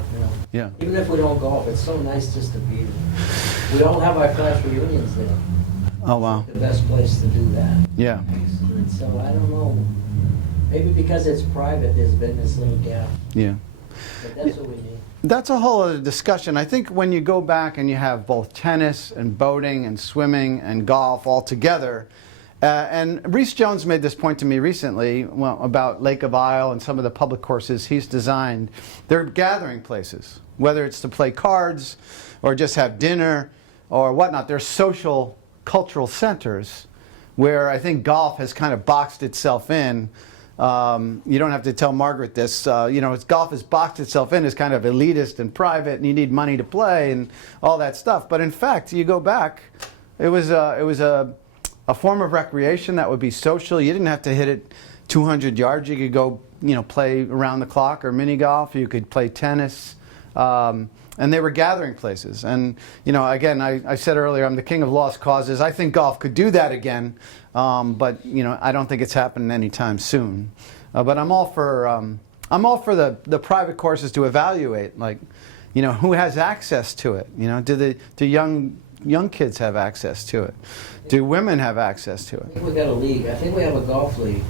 Yeah. Even if we don't golf, it's so nice just to be there. We all have our class reunions there. Oh, wow. The best place to do that. Yeah. So I don't know. Maybe because it's private, there's been this little gap. Yeah. But that's what we need. That's a whole other discussion. I think when you go back and you have both tennis and boating and swimming and golf all together, and Rhys Jones made this point to me recently about Lake of Isle and some of the public courses he's designed. They're gathering places, whether it's to play cards or just have dinner or whatnot. They're social, cultural centers where I think golf has kind of boxed itself in. You don't have to tell Margaret this. Golf has boxed itself in as kind of elitist and private, and you need money to play and all that stuff. But in fact, you go back, it was a form of recreation that would be social. You didn't have to hit it 200 yards. You could go, play around the clock or mini golf. You could play tennis. And they were gathering places. And, again, I said earlier, I'm the king of lost causes. I think golf could do that again. But, I don't think it's happening anytime soon. But I'm all for the private courses to evaluate, like, who has access to it? Do young kids have access to it? Do women have access to I it? think we got a league. I think we have a golf league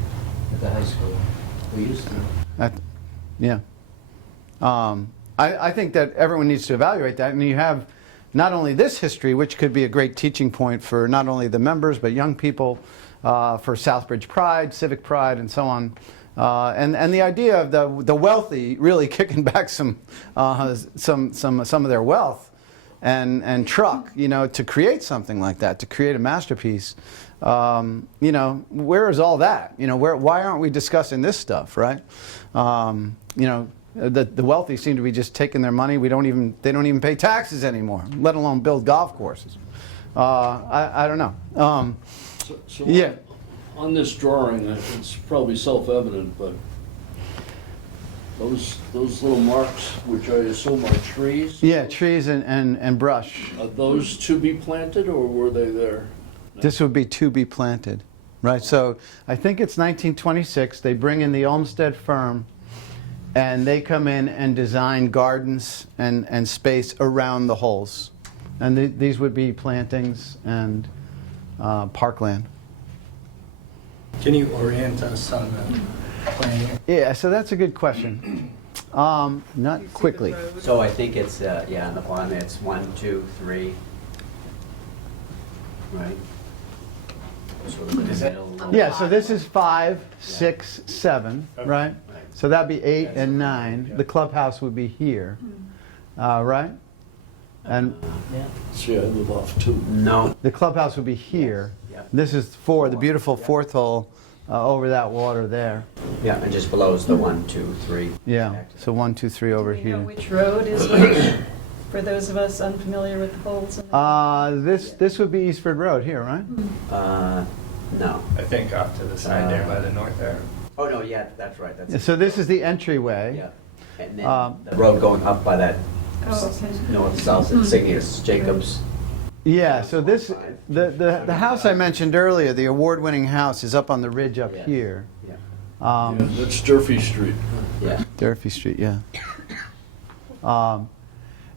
at the high school. We used to. Yeah. I think that everyone needs to evaluate that, and you have not only this history, which could be a great teaching point for not only the members but young people, for Southbridge pride, civic pride, and so on, and the idea of the wealthy really kicking back some of their wealth and truck, to create something like that, to create a masterpiece. Where is all that? Why aren't we discussing this stuff, right? The wealthy seem to be just taking their money. They don't even pay taxes anymore, let alone build golf courses. I don't know. So Yeah. on this drawing, it's probably self-evident, but those little marks, which I assume are trees? Yeah, trees and brush. Are those to be planted, or were they there? This would be to be planted, right? So I think it's 1926. They bring in the Olmsted firm, and they come in and design gardens and space around the holes. And these would be plantings and parkland. Can you orient us on the plan here? Yeah, so that's a good question. Not quickly. So I think it's, on the bottom, it's 1, 2, 3. Right? Sort of in the middle. Yeah, so this is 5, 6, 7, right? So that'd be 8 and 9. The clubhouse would be here, right? And Yeah. See, I live off two. No. the clubhouse would be here. Yeah. This is 4, the beautiful fourth hole over that water there. Yeah, and just below is the 1, 2, 3. Yeah, so 1, 2, 3 over Do we know here. which road is which, for those of us unfamiliar with the holes? This would be Eastford Road here, right? No. I think off to the side there by the north arrow. Oh, no, yeah, that's right. Yeah, so this is the entryway. Yeah. And then the road going up by that Oh, okay. north-south insignious Jacobs. Yeah, so this, the house I mentioned earlier, the award-winning house, is up on the ridge up Yeah. here. Yeah. Yeah, that's Durfee Street. Yeah. Durfee Street, yeah.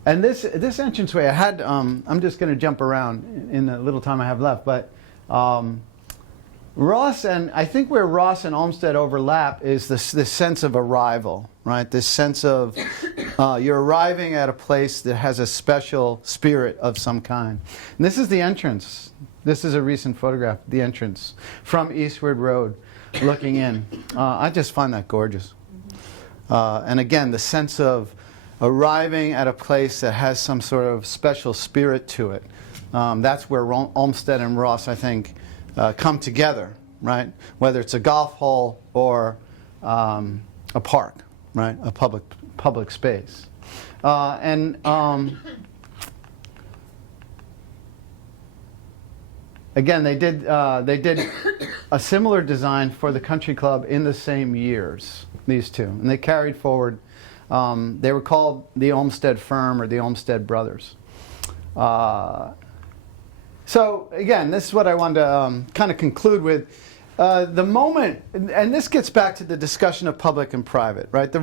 And this entranceway, I had, I'm just going to jump around in the little time I have left, but Ross and, I think where Ross and Olmsted overlap is this sense of arrival, right? This sense of you're arriving at a place that has a special spirit of some kind. And this is the entrance. This is a recent photograph, the entrance from Eastford Road looking in. I just find that gorgeous. And again, the sense of arriving at a place that has some sort of special spirit to it. That's where Olmsted and Ross, I think, come together, right? Whether it's a golf hole or a park, right? A public space. again, they did a similar design for the country club in the same years, these two. And they carried forward, they were called the Olmsted firm or the Olmsted brothers. So again, this is what I wanted to kind of conclude with. The moment, and this gets back to the discussion of public and private, right? The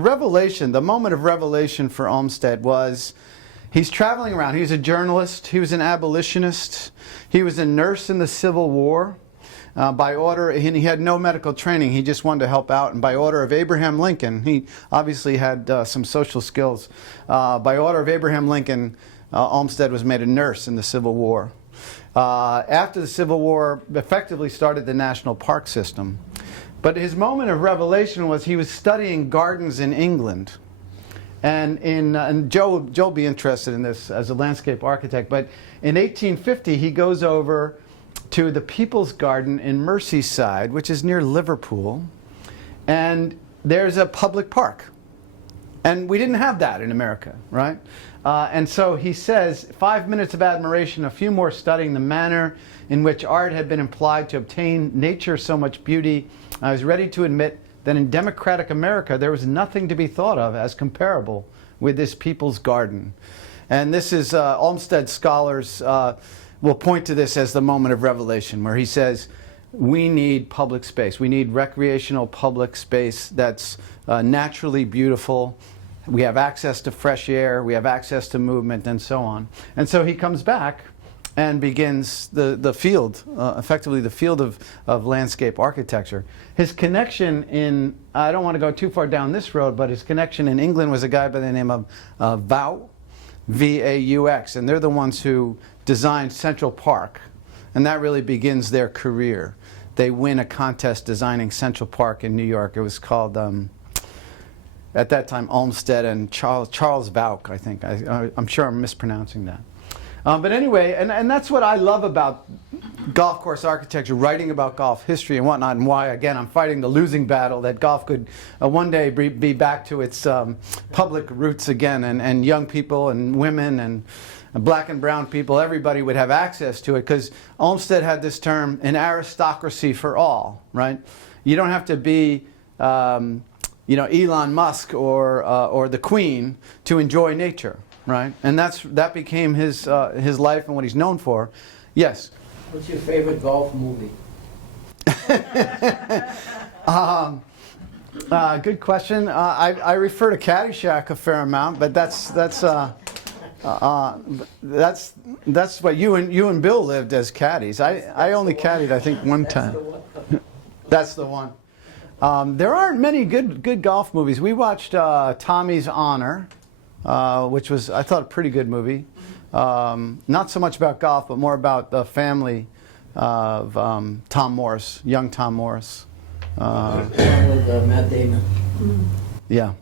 moment of revelation for Olmsted was, he's traveling around. He was a journalist. He was an abolitionist. He was a nurse in the Civil War. By order, and he had no medical training. He just wanted to help out. And by order of Abraham Lincoln, he obviously had some social skills. By order of Abraham Lincoln, Olmsted was made a nurse in the Civil War. After the Civil War, effectively started the national park system. But his moment of revelation was he was studying gardens in England. And Joe will be interested in this as a landscape architect. But in 1850, he goes over to the People's Garden in Merseyside, which is near Liverpool. And there's a public park. And we didn't have that in America, right? And so he says, 5 minutes of admiration, a few more studying the manner in which art had been applied to obtain nature so much beauty. I was ready to admit that in democratic America there was nothing to be thought of as comparable with this People's Garden. And this is, Olmsted scholars will point to this as the moment of revelation, where he says, we need public space. We need recreational public space that's naturally beautiful. We have access to fresh air. We have access to movement and so on. And so he comes back and begins the field, effectively the field of landscape architecture. His connection in, I don't want to go too far down this road, but his connection in England was a guy by the name of Vaux, V-A-U-X. And they're the ones who designed Central Park. And that really begins their career. They win a contest designing Central Park in New York. It was called, at that time, Olmsted and Charles Vaux, I think. I'm sure I'm mispronouncing that. But anyway, and that's what I love about golf course architecture, writing about golf history and whatnot, and why, again, I'm fighting the losing battle that golf could one day be back to its public roots again, and young people and women and black and brown people, everybody would have access to it, because Olmsted had this term, an aristocracy for all, right? You don't have to be Elon Musk or the Queen to enjoy nature, right? And that became his life and what he's known for. Yes? What's your favorite golf movie? Good question. I refer to Caddyshack a fair amount, but that's what you and Bill lived as caddies. I only caddied, I think, one time. That's the one. There aren't many good golf movies. We watched Tommy's Honor, which was, I thought, a pretty good movie. Not so much about golf, but more about the family of Tom Morris, young Tom Morris. The one with Matt Damon. Yeah.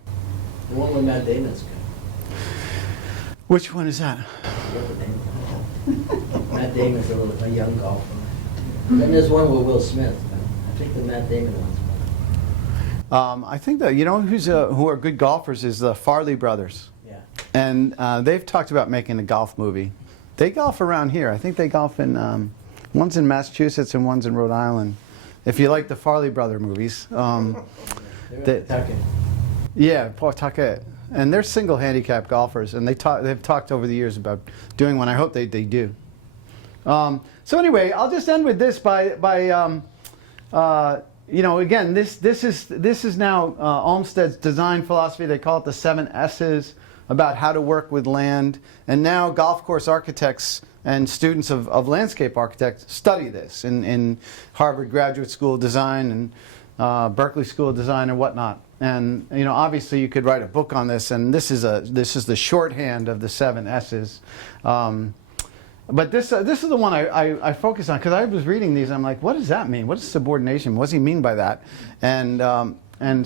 The one with Matt Damon's good. Which one is that? Matt Damon's a young golfer. Then there's one with Will Smith. I think the Matt Damon one's better. I think that, who are good golfers is the Farley brothers. Yeah. And they've talked about making a golf movie. They golf around here. I think they golf in, one's in Massachusetts and one's in Rhode Island. If you like the Farley brother movies. They're in Pawtucket. Yeah, Pawtucket. And they're single handicap golfers, and they've talked over the years about doing one. I hope they do. So anyway, I'll just end with this by again, this is now Olmsted's design philosophy. They call it the 7 S's, about how to work with land. And now golf course architects and students of landscape architects study this in Harvard Graduate School of Design and Berkeley School of Design and whatnot. And obviously you could write a book on this, and this is the shorthand of the 7 S's. But this is the one I focus on, because I was reading these and I'm like, what does that mean? What is subordination? What does he mean by that? And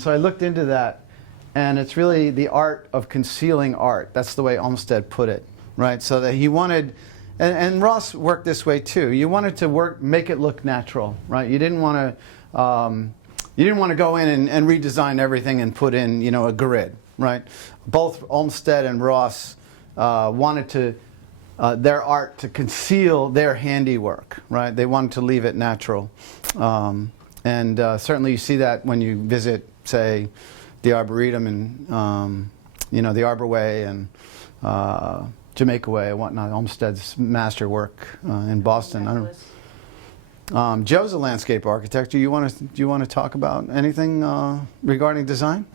so I looked into that, and it's really the art of concealing art. That's the way Olmsted put it, right? So that he wanted, and Ross worked this way too. You wanted to make it look natural, right? You didn't want to go in and redesign everything and put in, a grid, right? Both Olmsted and Ross wanted to their art to conceal their handiwork, right? They wanted to leave it natural. And certainly you see that when you visit, say, the Arboretum and, you know, the Arbor Way and Jamaica Way and whatnot, Olmsted's masterwork in Boston. I don't, Joe's a landscape architect. Do you want to talk about anything regarding design?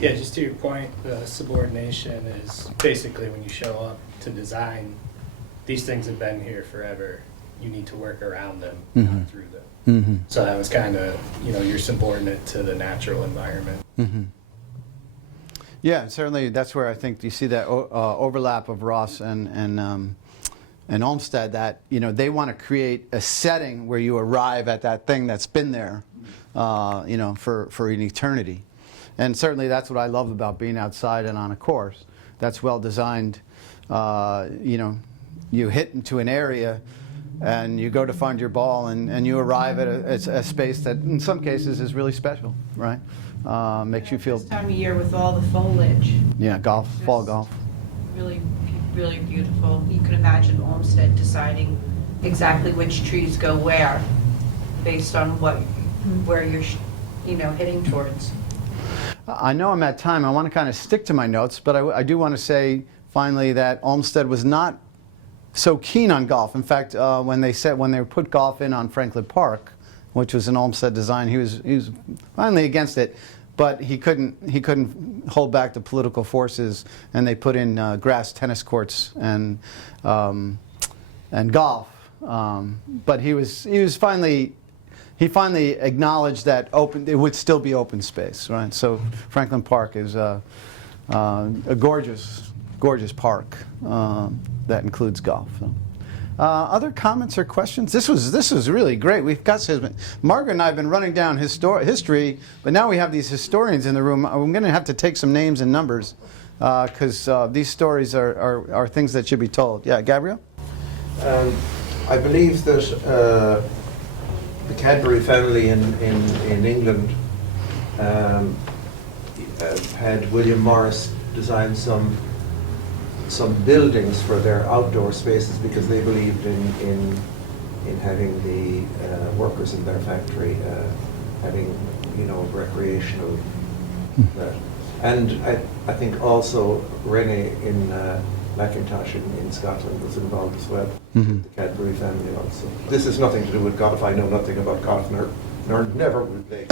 Yeah, just to your point, the subordination is basically when you show up to design, these things have been here forever. You need to work around them, not through them. Mm-hmm. So that was kind of, you know, you're subordinate to the natural environment. Mm-hmm. Yeah, certainly that's where I think you see that overlap of Ross and Olmsted, that, you know, they want to create a setting where you arrive at that thing that's been there, you know, for an eternity. And certainly that's what I love about being outside and on a course that's well designed. You know, you hit into an area and you go to find your ball, and you arrive at a space that in some cases is really special, right? Makes you feel... This time of year with all the foliage. Yeah, golf, fall Just golf. Really, really beautiful. You can imagine Olmsted deciding exactly which trees go where, based on where you're, you know, heading towards. I know I'm at time. I want to kind of stick to my notes, but I do want to say finally that Olmsted was not so keen on golf. In fact, when they put golf in on Franklin Park, which was an Olmsted design, he was finally against it, but he couldn't hold back the political forces, and they put in grass tennis courts and golf. But he finally acknowledged that it would still be open space, right? So Franklin Park is a gorgeous park that includes golf. So. Other comments or questions? This was really great. We've got Margaret and I have been running down history, but now we have these historians in the room. I'm going to have to take some names and numbers because these stories are things that should be told. Yeah, Gabriel? I believe that the Cadbury family in England had William Morris design some buildings for their outdoor spaces because they believed in having the workers in their factory having, you know, recreational that. And I think also Rene in Macintosh in Scotland was involved as well. Mm-hmm. The Cadbury family also. This has nothing to do with golf. I know nothing about golf, nor never will play.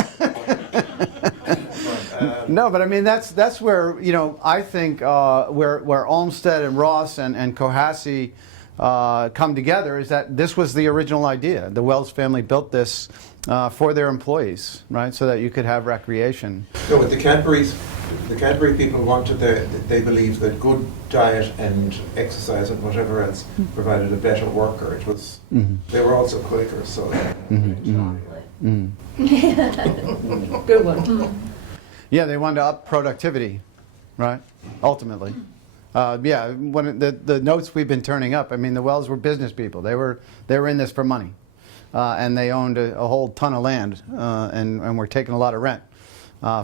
No, but I mean that's where, you know, I think where Olmsted and Ross and Cohasse come together is that this was the original idea. The Wells family built this for their employees, right, so that you could have recreation. No, but the Cadbury people wanted they believed that good diet and exercise and whatever else provided a better worker. It was they were also Quakers, so. Good one. Yeah, they wanted to up productivity, right? Ultimately, yeah. When the notes we've been turning up, I mean, the Wells were business people. They were in this for money, and they owned a whole ton of land, and were taking a lot of rent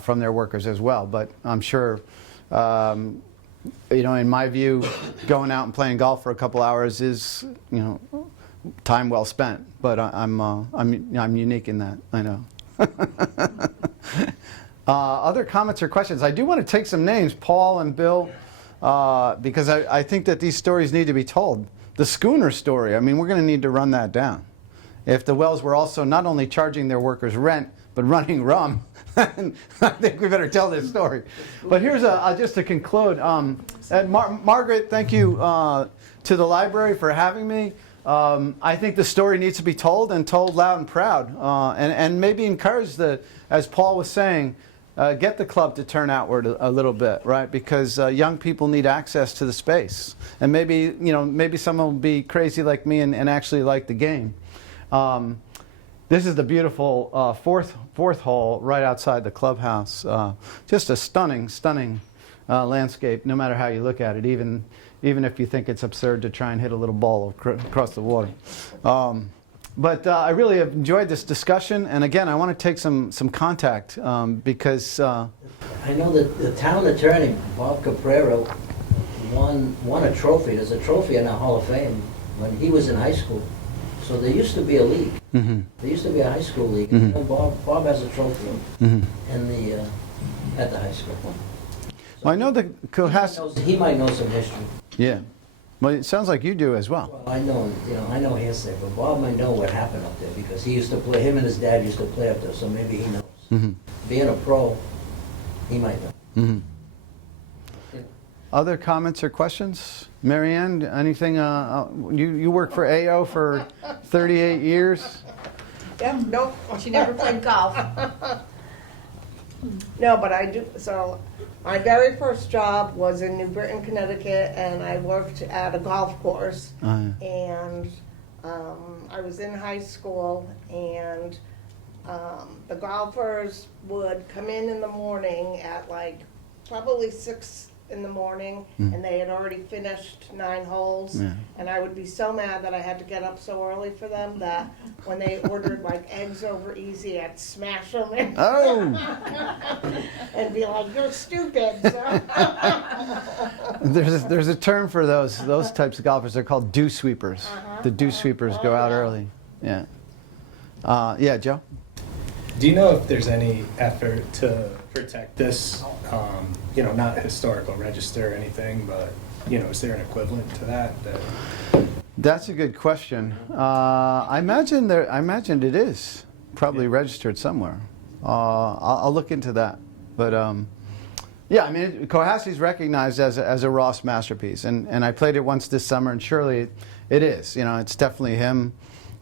from their workers as well. But I'm sure, you know, in my view, going out and playing golf for a couple hours is, you know, time well spent. But I'm unique in that, I know. Other comments or questions? I do want to take some names, Paul and Bill, because I think that these stories need to be told. The schooner story, I mean, we're going to need to run that down. If the Wells were also not only charging their workers rent, but running rum, I think we better tell this story. But here's just to conclude. Margaret, thank you to the library for having me. I think the story needs to be told, and told loud and proud, and maybe encourage as Paul was saying, get the club to turn outward a little bit, right? Because young people need access to the space, and maybe someone will be crazy like me and actually like the game. This is the beautiful fourth hole right outside the clubhouse. Just a stunning landscape, no matter how you look at it, even if you think it's absurd to try and hit a little ball across the water. But I really have enjoyed this discussion, and again, I want to take some contact because... I know that the town attorney, Bob Caprero, won a trophy. There's a trophy in our Hall of Fame when he was in high school. So there used to be a league. Mm-hmm. There used to be a high school league. Mhm. And Bob has a trophy Mm-hmm. in the at the high school. Well, I know the Cohasse. He might know some history. Yeah. Well, it sounds like you do as well. Well, I know hearsay, but Bob might know what happened up there because he used to play. Him and his dad used to play up there, so maybe he knows. Mm-hmm. Being a pro, he might know. Mm-hmm. Other comments or questions? Marianne, anything? You worked for AO for 38 years? Yeah, nope. She never played golf. No, but I do, so my very first job was in New Britain, Connecticut, and I worked at a golf course. And I was in high school, and the golfers would come in the morning at like probably 6 in the morning, and they had already finished 9 holes. Yeah. And I would be so mad that I had to get up so early for them that when they ordered like eggs over easy, I'd smash them in. Oh! And be like, you're stupid. So. There's a term for those types of golfers. They're called dew sweepers. The dew sweepers go out early. Yeah. Yeah, Joe? Do you know if there's any effort to protect this? Not historical register or anything, but is there an equivalent to that? That's a good question. I imagine it is probably registered somewhere. I'll look into that. But yeah, I mean, Cohasse's recognized as a Ross masterpiece, and I played it once this summer, and surely it is. it's definitely him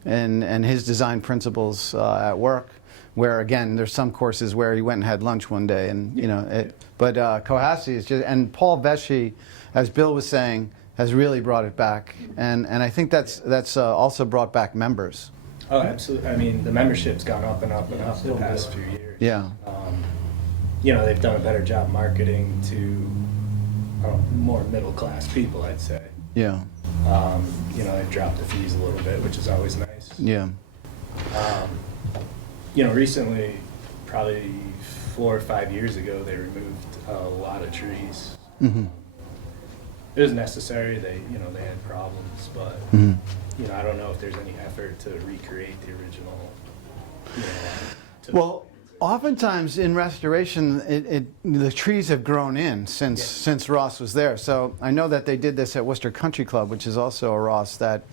and his design principles at work. Where again, there's some courses where he went and had lunch one day, and But Cohasse is just, and Paul Vesci, as Bill was saying, has really brought it back, and I think that's also brought back members. Oh, absolutely. I mean, the membership's gone up and up and up the past few years. Yeah. They've done a better job marketing to more middle class people, I'd say. Yeah. They've dropped the fees a little bit, which is always nice. Yeah. Recently, probably 4 or 5 years ago, they removed a lot of trees. Mm-hmm. It was necessary. They had problems, but Mm-hmm. I don't know if there's any effort to recreate the original. Well, oftentimes in restoration, the trees have grown in since Ross was there. So I know that they did this at Worcester Country Club, which is also a Ross, that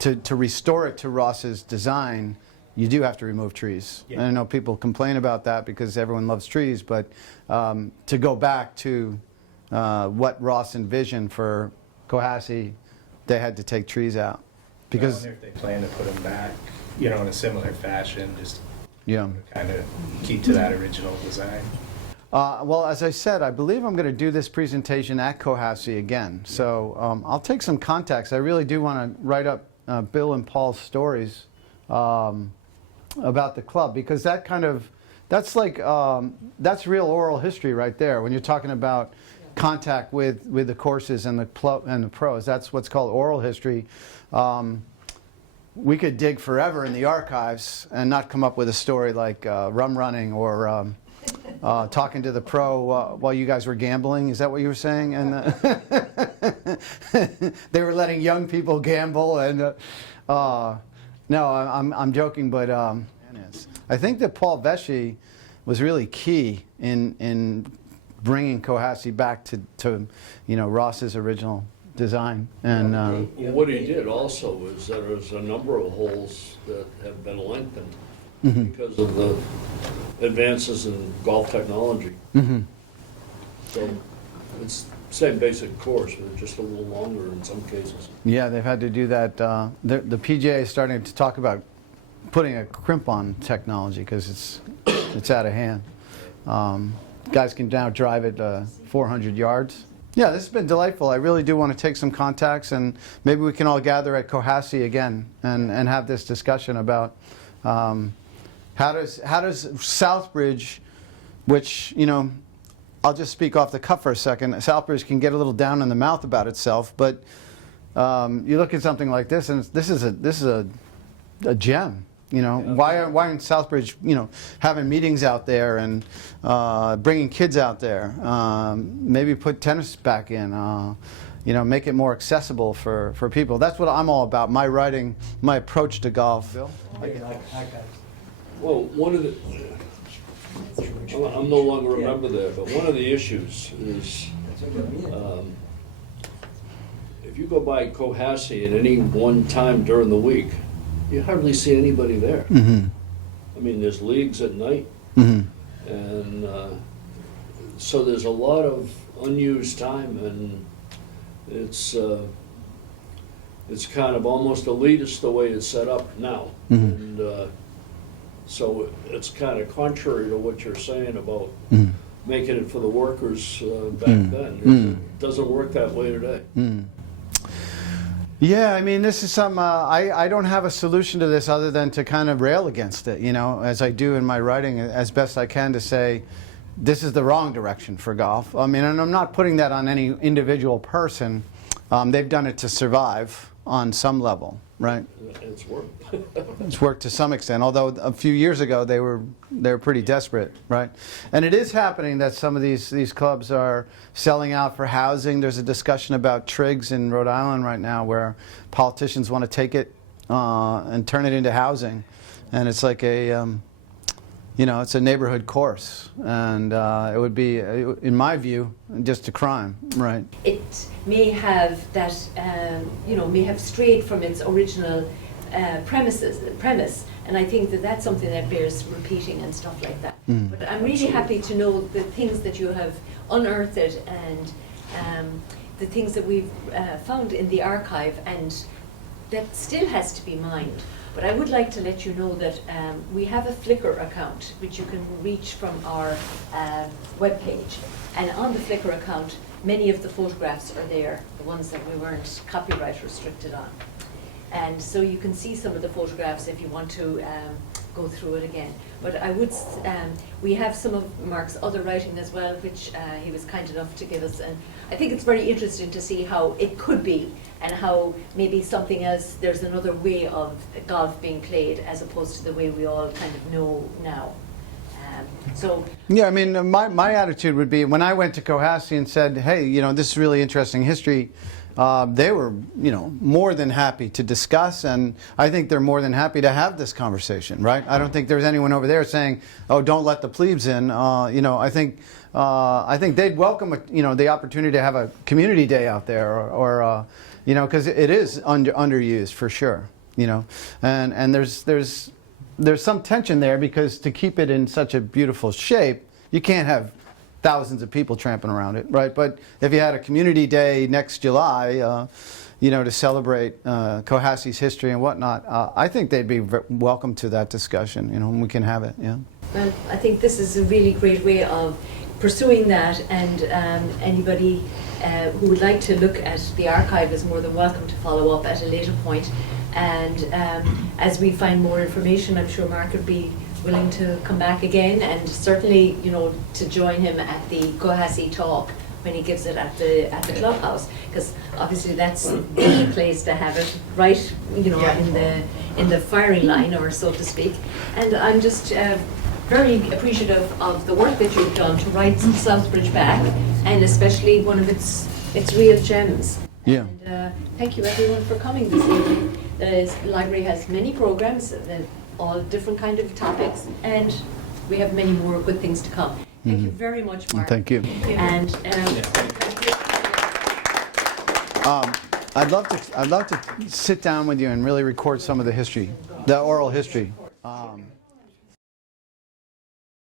to restore it to Ross's design, you do have to remove trees. Yeah. And I know people complain about that because everyone loves trees, but to go back to what Ross envisioned for Cohasse, they had to take trees out. Because I wonder if they plan to put them back, in a similar fashion, just kind of keep to that original design. Well, as I said, I believe I'm going to do this presentation at Cohasse again. So I'll take some contacts. I really do want to write up Bill and Paul's stories about the club, because that's real oral history right there. When you're talking about contact with the courses and the pros, that's what's called oral history. We could dig forever in the archives and not come up with a story like rum running or talking to the pro while you guys were gambling. Is that what you were saying? And they were letting young people gamble. And no, I'm joking, but I think that Paul Vesci was really key in bringing Cohasse back to Ross's original design. And What he did also is that there's a number of holes that have been lengthened mm-hmm. because of the advances in golf technology. Mm-hmm. So it's the same basic course, but just a little longer in some cases. Yeah, they've had to do that. The PGA is starting to talk about putting a crimp on technology because it's out of hand. Guys can now drive it 400 yards. Yeah, this has been delightful. I really do want to take some contacts, and maybe we can all gather at Cohasse again and have this discussion about how does Southbridge, which I'll just speak off the cuff for a second. Southbridge can get a little down in the mouth about itself, but you look at something like this, and this is a gem. Why aren't Southbridge, having meetings out there and bringing kids out there? Maybe put tennis back in. you know, make it more accessible for people. That's what I'm all about. My writing, my approach to golf. Bill? Well, one of the, I'm no longer a member there, but one of the issues is, if you go by Cohasse at any one time during the week, you hardly see anybody there. Mm-hmm. I mean, there's leagues at night, Mm-hmm. and so there's a lot of unused time, and it's kind of almost elitist the way it's set up now. Mm-hmm. And so it's kind of contrary to what you're saying about Mm-hmm. making it for the workers back Mm. then. Mm. It doesn't work that way today. Mm. Yeah, I mean, this is something, I don't have a solution to this other than to kind of rail against it, you know, as I do in my writing as best I can, to say this is the wrong direction for golf. I mean, and I'm not putting that on any individual person. They've done it to survive on some level, right? It's worked. It's worked to some extent, although a few years ago they were pretty desperate, right? And it is happening that some of these clubs are selling out for housing. There's a discussion about Triggs in Rhode Island right now where politicians want to take it and turn it into housing, and it's like a you know, it's a neighborhood course, and it would be, in my view, just a crime, right? It may have that, you know, may have strayed from its original premise, and I think that that's something that bears repeating and stuff like that. Mm. But I'm really happy to know the things that you have unearthed and the things that we've found in the archive, and that still has to be mined. But I would like to let you know that we have a Flickr account which you can reach from our webpage. And on the Flickr account, many of the photographs are there, the ones that we weren't copyright restricted on. And so you can see some of the photographs if you want to go through it again. But I would, we have some of Mark's other writing as well, which he was kind enough to give us. And I think it's very interesting to see how it could be, and how maybe something else, there's another way of golf being played as opposed to the way we all kind of know now. So yeah, I mean, my attitude would be, when I went to Cohasse and said, hey, you know, this is really interesting history, they were, you know, more than happy to discuss, and I think they're more than happy to have this conversation, right? I don't think there's anyone over there saying, oh, don't let the plebes in. You know, I think they'd welcome, you know, the opportunity to have a community day out there, or you know, because it is underused for sure, you know, and there's some tension there, because to keep it in such a beautiful shape, you can't have thousands of people tramping around it, right? But if you had a community day next July, you know, to celebrate Cohasse's history and whatnot, I think they'd be welcome to that discussion, you know, and we can have it, yeah. well, I think this is a really great way of pursuing that, and anybody who would like to look at the archive is more than welcome to follow up at a later point. And as we find more information, I'm sure Mark would be willing to come back again, and certainly, you know, to join him at the Cohasse talk when he gives it at the clubhouse, because obviously that's the place to have it, right, you know, in the firing line, or so to speak. And I'm just very appreciative of the work that you've done to write Southbridge back, and especially one of its real gems. Yeah. And thank you everyone for coming this evening. The library has many programs, all different kind of topics, and we have many more good things to come. Thank you very much, Mark. Thank you. And I'd love to sit down with you and really record some of the history, the oral history.